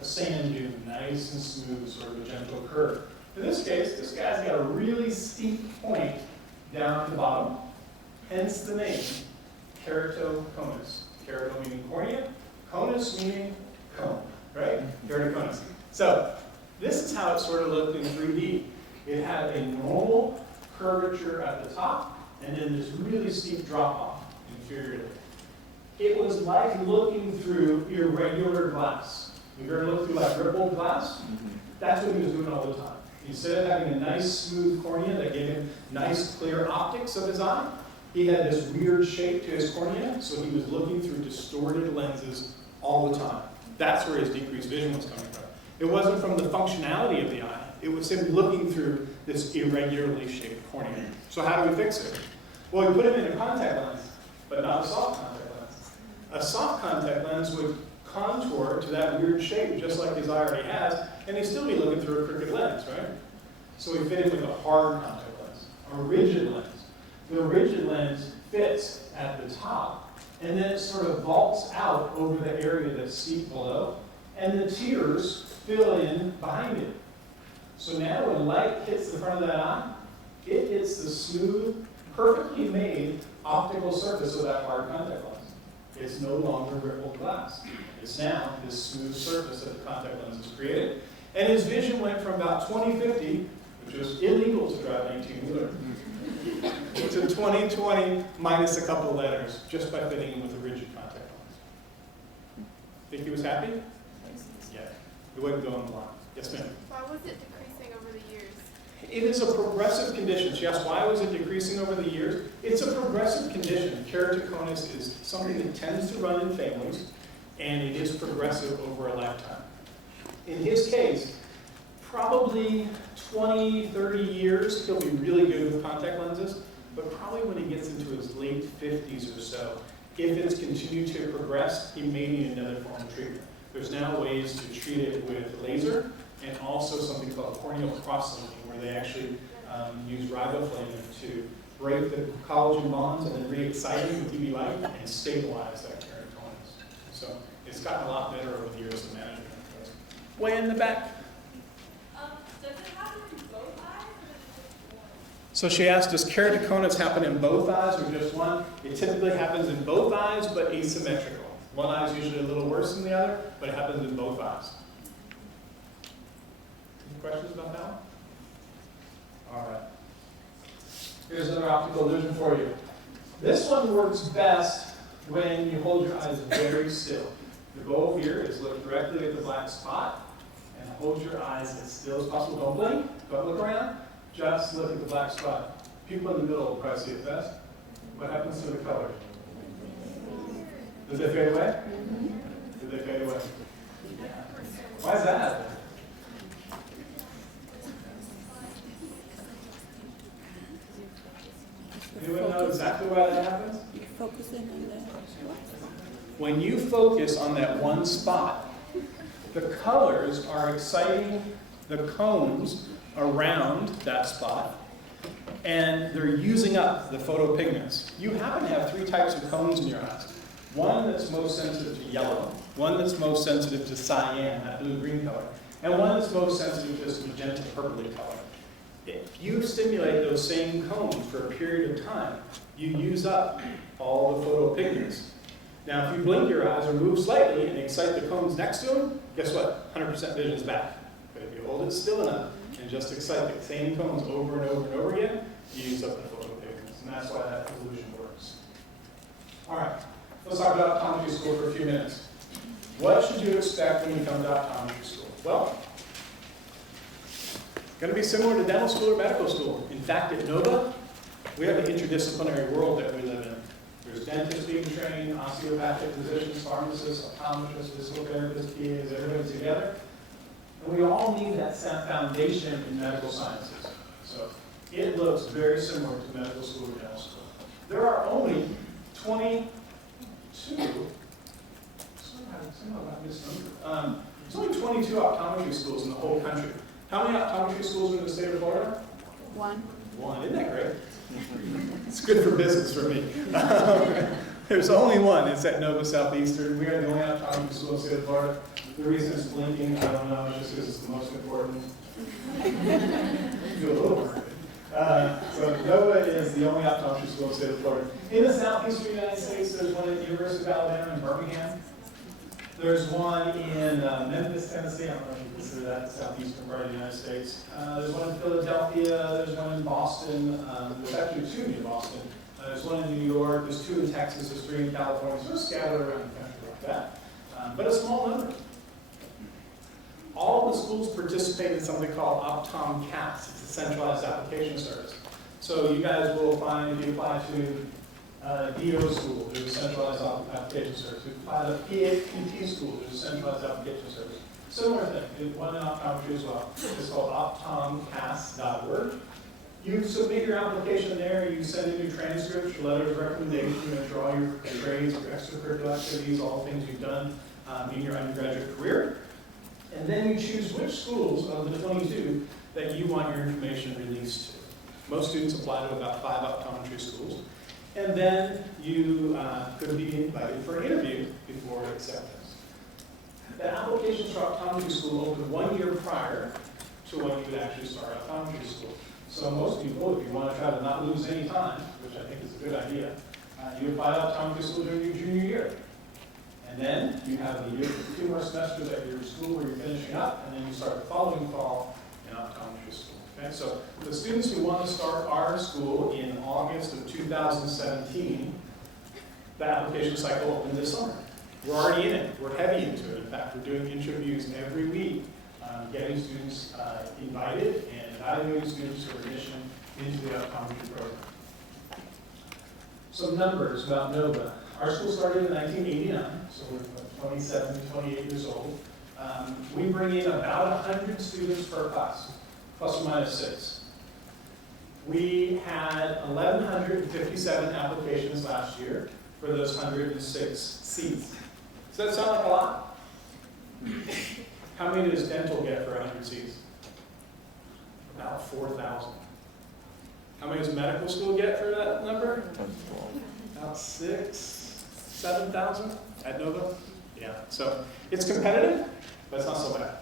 a sand dune, nice and smooth, sort of a gentle curve. In this case, this guy's got a really steep point down at the bottom, hence the name, keratoconus. Kerato meaning cornea, conus meaning cone, right? Keratoconus. So this is how it sort of looked in 3D. It had a normal curvature at the top, and then this really steep drop-off inferiorly. It was like looking through irregular glass. You've ever looked through like rippled glass? That's what he was doing all the time. Instead of having a nice smooth cornea that gave him nice clear optics of his eye, he had this weird shape to his cornea, so he was looking through distorted lenses all the time. That's where his decreased vision was coming from. It wasn't from the functionality of the eye. It was him looking through this irregularly shaped cornea. So how do we fix it? Well, we put him in a contact lens, but not a soft contact lens. A soft contact lens would contour to that weird shape, just like his eye already has, and he'd still be looking through a crooked lens, right? So we fit him with a hard contact lens, a rigid lens. The rigid lens fits at the top, and then it sort of vaults out over the area that's steep below, and the tears fill in behind it. So now when light hits the front of that eye, it hits the smooth, perfectly made optical surface of that hard contact lens. It's no longer rippled glass. It's now this smooth surface that the contact lens has created. And his vision went from about 20/50, which was illegal to drive an 18-wheeler, to 20/20 minus a couple letters, just by fitting him with a rigid contact lens. Think he was happy? Yeah. He wasn't going blind. Yes, ma'am? Why was it decreasing over the years? It is a progressive condition. She asked, why was it decreasing over the years? It's a progressive condition. Keratoconus is something that tends to run in families, and it is progressive over a lifetime. In his case, probably 20, 30 years, he'll be really good with contact lenses, but probably when he gets into his late 50s or so, If it's continued to progress, he may need another form of treatment. There's now ways to treat it with laser and also something called corneal cross-linking, where they actually use riboflavin to break the collagen bonds and then re-excite it with UV light and stabilize that keratoconus. So it's gotten a lot better over the years of management. Way in the back. Does it happen in both eyes or just one? So she asked, does keratoconus happen in both eyes or just one? It typically happens in both eyes, but asymmetrical. One eye is usually a little worse than the other, but it happens in both eyes. Any questions about that one? All right. Here's another optical illusion for you. This one works best when you hold your eyes very still. The goal here is look directly at the black spot and hold your eyes as still as possible. Don't blink, don't look around, just look at the black spot. People in the middle will probably see it best. What happens to the color? Does it fade away? Did they fade away? Why is that? Anyone know exactly why that happens? Focusing on that. When you focus on that one spot, the colors are exciting the cones around that spot, and they're using up the photopigments. You happen to have 3 types of cones in your eyes. One that's most sensitive to yellow, one that's most sensitive to cyan, that blue-green color, and one that's most sensitive to this magenta purpley color. If you stimulate those same cones for a period of time, you use up all the photopigments. Now, if you blink your eyes or move slightly and excite the cones next to them, guess what? 100% vision is back. But if you hold it still enough and just excite the same cones over and over and over again, you use up the photopigments. And that's why that illusion works. All right, let's talk about optometry school for a few minutes. What should you expect when you come to optometry school? Well, going to be similar to dental school or medical school. In fact, at NOVA, we have an interdisciplinary world that we live in. There's dentists being trained, osteopathic physicians, pharmacists, optometrists, physical therapists, PAs, everybody together. And we all need that foundation in medical sciences. So it looks very similar to medical school or dental school. There are only 22, there's only 22 optometry schools in the whole country. How many optometry schools are in the state of Florida? One. One, isn't that great? It's good for business for me. There's only one. It's at Nova Southeastern. We are the only optometry school in the state of Florida. The reason it's blinking, I don't know, just because it's the most important. Do a little work. So Nova is the only optometry school in the state of Florida. In the southeastern United States, there's one at the University of Alabama in Birmingham. There's one in Memphis, Tennessee. I don't know if you consider that the southeastern part of the United States. There's one in Philadelphia. There's one in Boston. There's actually 2 in Boston. There's one in New York. There's 2 in Texas. There's 3 in California. So they're scattered around the country like that. But a small number. All the schools participate in something called OptomCAS. It's a centralized application service. So you guys will find, if you apply to DO school, there's a centralized application service. If you apply to PT school, there's a centralized application service. Similar thing, there's one in optometry as well. It's called optomcas.org. You submit your application there, you send in your transcripts, your letters of recommendation, you enter all your grades, your extracurricular activities, all the things you've done in your undergraduate career. And then you choose which schools of the 22 that you want your information released to. Most students apply to about 5 optometry schools. And then you could be invited for an interview before acceptance. The applications for optometry school open 1 year prior to when you would actually start optometry school. So most people, if you want to try to not lose any time, which I think is a good idea, you apply to optometry school during your junior year. And then you have a year, 2 more semesters at your school where you're finishing up, and then you start the following fall in optometry school. Okay, so the students who want to start our school in August of 2017, the application cycle opened this summer. We're already in it. We're heavy into it. In fact, we're doing interviews every week, getting students invited and evaluating students for admission into the optometry program. Some numbers about NOVA. Our school started in 1989, so we're 27, 28 years old. We bring in about 100 students per class, plus or minus 6. We had 1,157 applications last year. for those 106 seats. Does that sound like a lot? How many does dental get for 100 seats? About 4,000. How many does medical school get for that number? About 7,000 at Nova? Yeah, so it's competitive, but it's not so bad.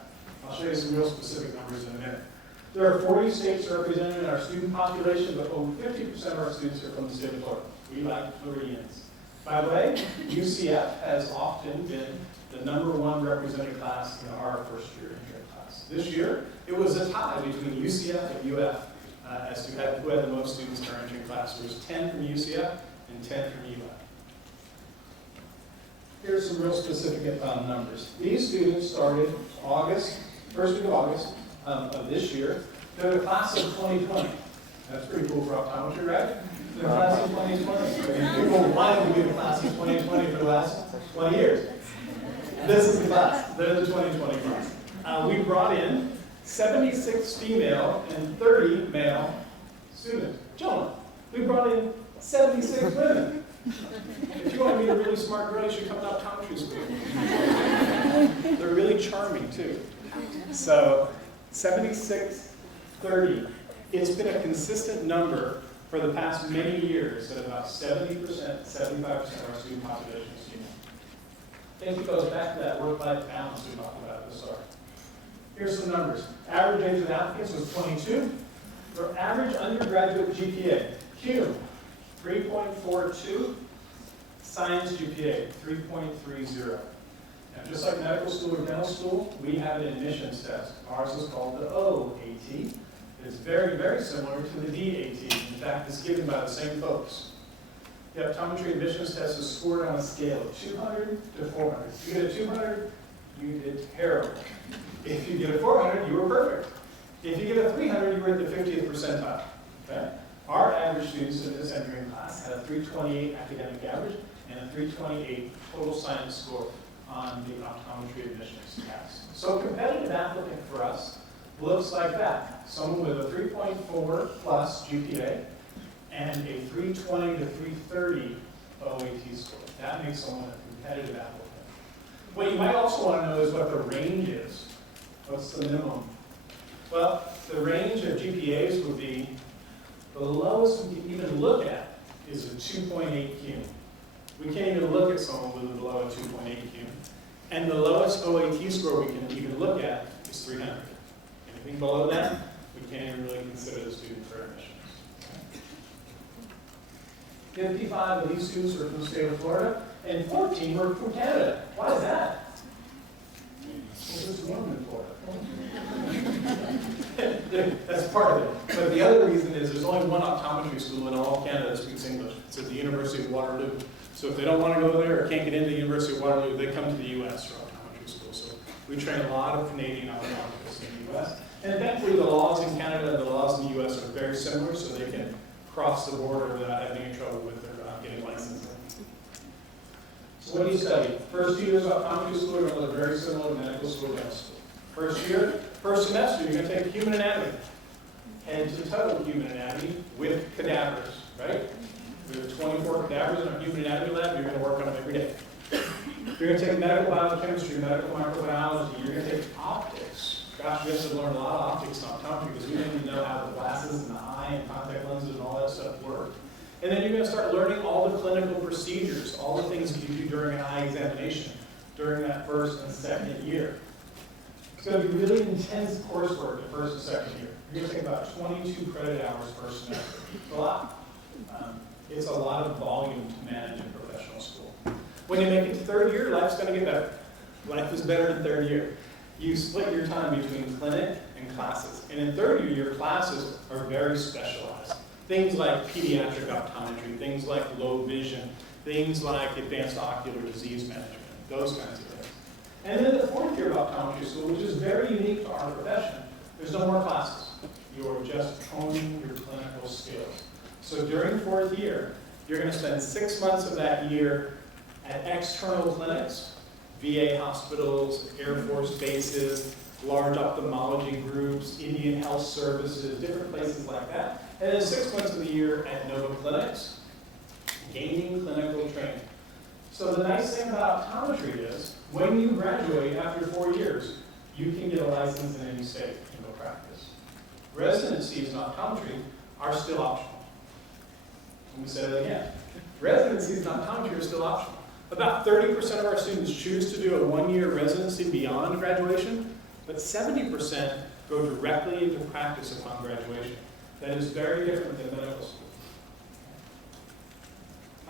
I'll show you some real specific numbers in a minute. There are 40 states represented in our student population, but over 50% of our students are from the state of Florida. We like Floridians. By the way, UCF has often been the #1 represented class in our first year intern class. This year, it was a tie between UCF and UF as to who had the most students in our entering class. There was 10 from UCF and 10 from UF. Here's some real specific numbers. These students started first week of August of this year. They're the class of 2020. That's pretty cool for optometry, right? They're the class of 2020. People wanted to be the class of 2020 for the last 20 years. This is the class. They're the 2020 class. We brought in 76 female and 30 male students. Gentlemen, we brought in 76 women. If you want to meet a really smart girl, you should come to optometry school. They're really charming too. So 76, 30. It's been a consistent number for the past many years that about 70%, 75% of our student population is female. I think it goes back to that work-life balance we talked about at the start. Here's some numbers. Average age of applicants was 22. Their average undergraduate GPA, CUNY, 3.42. Science GPA, 3.30. Now, just like medical school or dental school, we have an admissions test. Ours is called the OAT. It's very, very similar to the DAT. In fact, it's given by the same folks. The optometry admissions test is scored on a scale of 200 to 400. If you get a 200, you did terrible. If you get a 400, you were perfect. If you get a 300, you were at the 50th percentile. Okay? Our average students in this entering class had a 328 academic average and a 328 total science score on the optometry admissions test. So competitive applicant for us looks like that. Someone with a 3.4 plus GPA and a 320 to 330 OAT score. That makes someone a competitive applicant. What you might also want to know is what the range is. What's the minimum? Well, the range of GPAs would be, the lowest we can even look at is a 2.8 CUNY. We can't even look at someone with a below a 2.8 CUNY. And the lowest OAT score we can even look at is 300. Anything below that, we can't even really consider the student for admissions. 55 of these students were from the state of Florida, and 14 were from Canada. Why is that? Well, there's one in Florida. That's part of it. But the other reason is there's only one optometry school in all of Canada that speaks English. It's at the University of Waterloo. So if they don't want to go there or can't get into the University of Waterloo, they come to the U.S. for optometry school. So we train a lot of Canadian optometrists in the U.S. And thankfully the laws in Canada and the laws in the U.S. are very similar, so they can cross the border without having any trouble with their getting licensed. So what do you study? First 2 years of optometry school are going to look very similar to medical school and dental school. First year, first semester, you're going to take human anatomy. Head to toe human anatomy with cadavers, right? We have 24 cadavers in our human anatomy lab. You're going to work on them every day. You're going to take medical biochemistry, medical microbiology. You're going to take optics. Gosh, we have to learn a lot of optics in optometry because we didn't even know how the glasses and the eye and contact lenses and all that stuff work. And then you're going to start learning all the clinical procedures, all the things you do during an eye examination during that first and second year. It's going to be really intense coursework the first and second year. You're going to take about 22 credit hours per semester. It's a lot. It's a lot of volume to manage in professional school. When you make it to third year, life's going to get better. Life is better in third year. You split your time between clinic and classes. And in third year, your classes are very specialized. Things like pediatric optometry, things like low vision, things like advanced ocular disease management, those kinds of things. And then the fourth year of optometry school, which is very unique to our profession, there's no more classes. You're just honing your clinical skills. So during fourth year, you're going to spend 6 months of that year at external clinics, VA hospitals, Air Force bases, large ophthalmology groups, Indian Health Services, different places like that. And then 6 months of the year at Nova clinics, gaining clinical training. So the nice thing about optometry is, when you graduate after 4 years, you can get a license in any state and go practice. Residencies in optometry are still optional. Let me say that again. Residencies in optometry are still optional. About 30% of our students choose to do a 1-year residency beyond graduation, but 70% go directly into practice upon graduation. That is very different than medical school.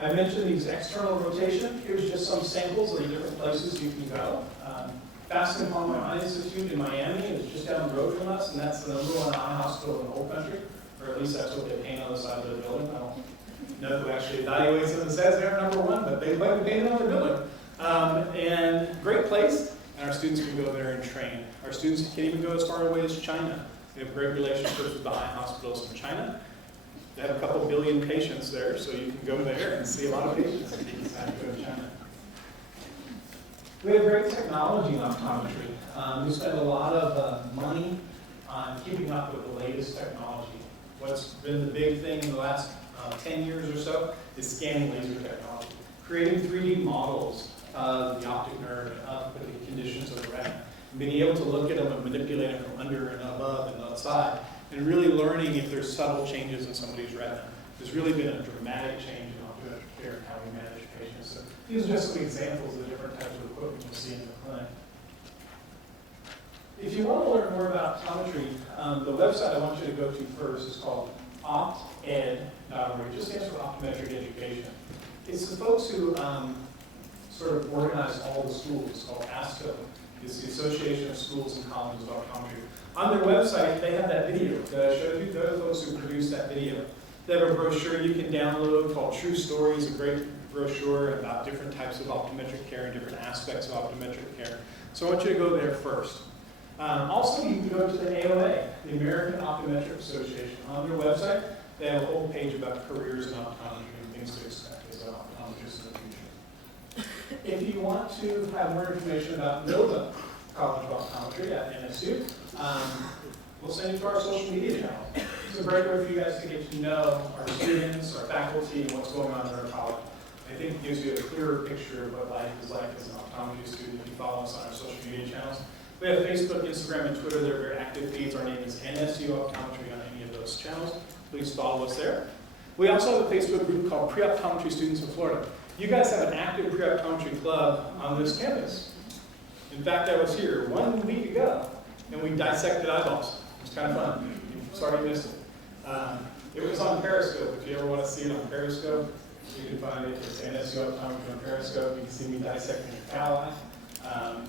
I mentioned these external rotation. Here's just some samples of the different places you can go. Bascom Palmer Eye Institute in Miami is just down the road from us, and that's the #1 eye hospital in the whole country, or at least that's what they paint on the side of the building. I don't know who actually evaluates them and says they're #1, but they like to paint it on their building. And great place, and our students can go there and train. Our students can even go as far away as China. We have great relationships with the eye hospitals in China. They have a couple billion patients there, so you can go there and see a lot of patients if you decide to go to China. We have great technology in optometry. We spend a lot of money on keeping up with the latest technology. What's been the big thing in the last 10 years or so is scanning laser technology. Creating 3D models of the optic nerve and of the conditions of the retina. And being able to look at them and manipulate them from under and above and outside. And really learning if there's subtle changes in somebody's retina. There's really been a dramatic change in optometric care and how we manage patients. So these are just some examples of the different types of equipment you'll see in the clinic. If you want to learn more about optometry, the website I want you to go to first is called opted.org. It just stands for Optometric Education. It's the folks who sort of organize all the schools. It's called ASCO. It's the Association of Schools and Colleges of Optometry. On their website, they have that video that I showed you. They're the folks who produced that video. They have a brochure you can download called True Stories, a great brochure about different types of optometric care and different aspects of optometric care. So I want you to go there first. Also, you can go to the AOA, the American Optometric Association. On their website, they have a whole page about careers in optometry and things to expect as an optometrist in the future. If you want to have more information about Nova College of Optometry at NSU, we'll send you to our social media channel. It's a great way for you guys to get to know our students, our faculty, and what's going on in our college. I think it gives you a clearer picture of what life is like as an optometry student if you follow us on our social media channels. We have Facebook, Instagram, and Twitter. They're very active feeds. Our name is NSU Optometry on any of those channels. Please follow us there. We also have a Facebook group called Pre-Optometry Students in Florida. You guys have an active pre-optometry club on this campus. In fact, I was here 1 week ago, and we dissected eyeballs. It was kind of fun. Sorry you missed it. It was on Periscope. If you ever want to see it on Periscope, you can find it. It's NSU Optometry on Periscope. You can see me dissecting a cow eye.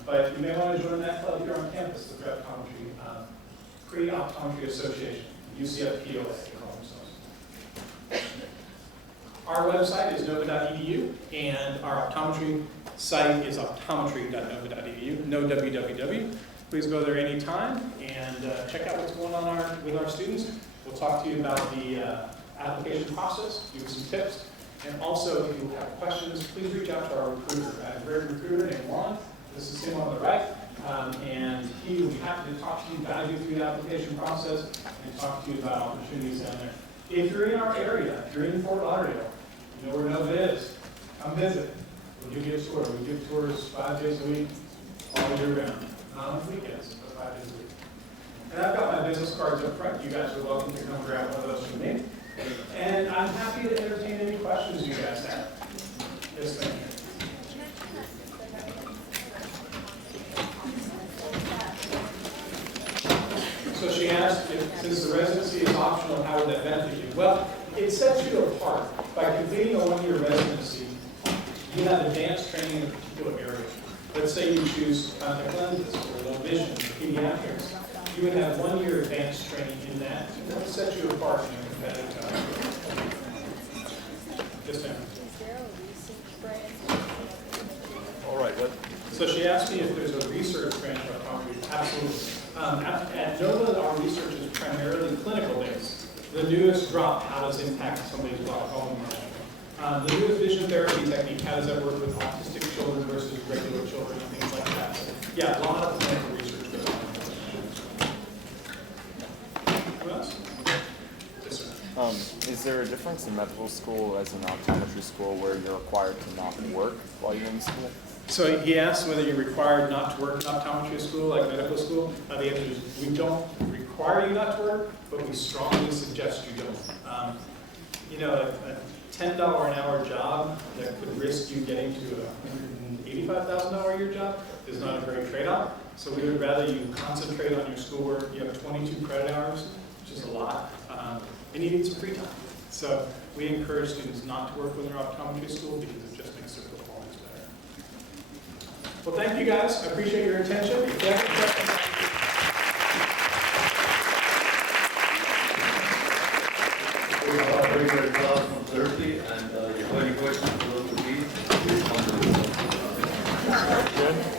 But you may want to join that club here on campus, the Pre-Optometry Association, UCF POA. Our website is nova.edu, and our optometry site is optometry.nova.edu, no www. Please go there anytime and check out what's going on with our students. We'll talk to you about the application process, give you some tips, and also if you have questions, please reach out to our recruiter. I have a great recruiter named Juan. This is him on the right, and he will be happy to talk to you, guide you through the application process, and talk to you about opportunities down there. If you're in our area, if you're in Fort Lauderdale, you know where Nova is, come visit. We'll give you a tour. We give tours 5 days a week, all year round. Not on weekends, but 5 days a week. And I've got my business cards up front. You guys are welcome to come grab one of those from me. And I'm happy to entertain any questions you guys have. Yes, ma'am. So she asked, since the residency is optional, how would that benefit you? Well, it sets you apart. By completing a 1-year residency, you have advanced training in a particular area. Let's say you choose contact lenses or low vision or pediatrics. You would have 1 year advanced training in that. That would set you apart in a competitive time. Yes, ma'am. All right, what? So she asked me if there's a research branch of optometry. Absolutely. At Nova, our research is primarily clinical based. The newest drop, how does it impact somebody's glaucoma? The newest vision therapy technique, how does that work with autistic children versus regular children and things like that? So, yeah, a lot of clinical research goes on. Who else? Yes, sir. Is there a difference in medical school as an optometry school where you're required to not work while you're in school? So he asked whether you're required not to work in optometry school, like medical school. The answer is we don't require you not to work, but we strongly suggest you don't. You know, a $10 an hour job that could risk you getting to a $185,000 a year job is not a great trade-off. So we would rather you concentrate on your schoolwork. You have 22 credit hours, which is a lot, and you need some free time. So we encourage students not to work when they're optometry school because it just makes their performance better. Well, thank you guys. I appreciate your attention. If you have any questions, Very class from Thursday, and if you have any questions, those will be, please come to the Good.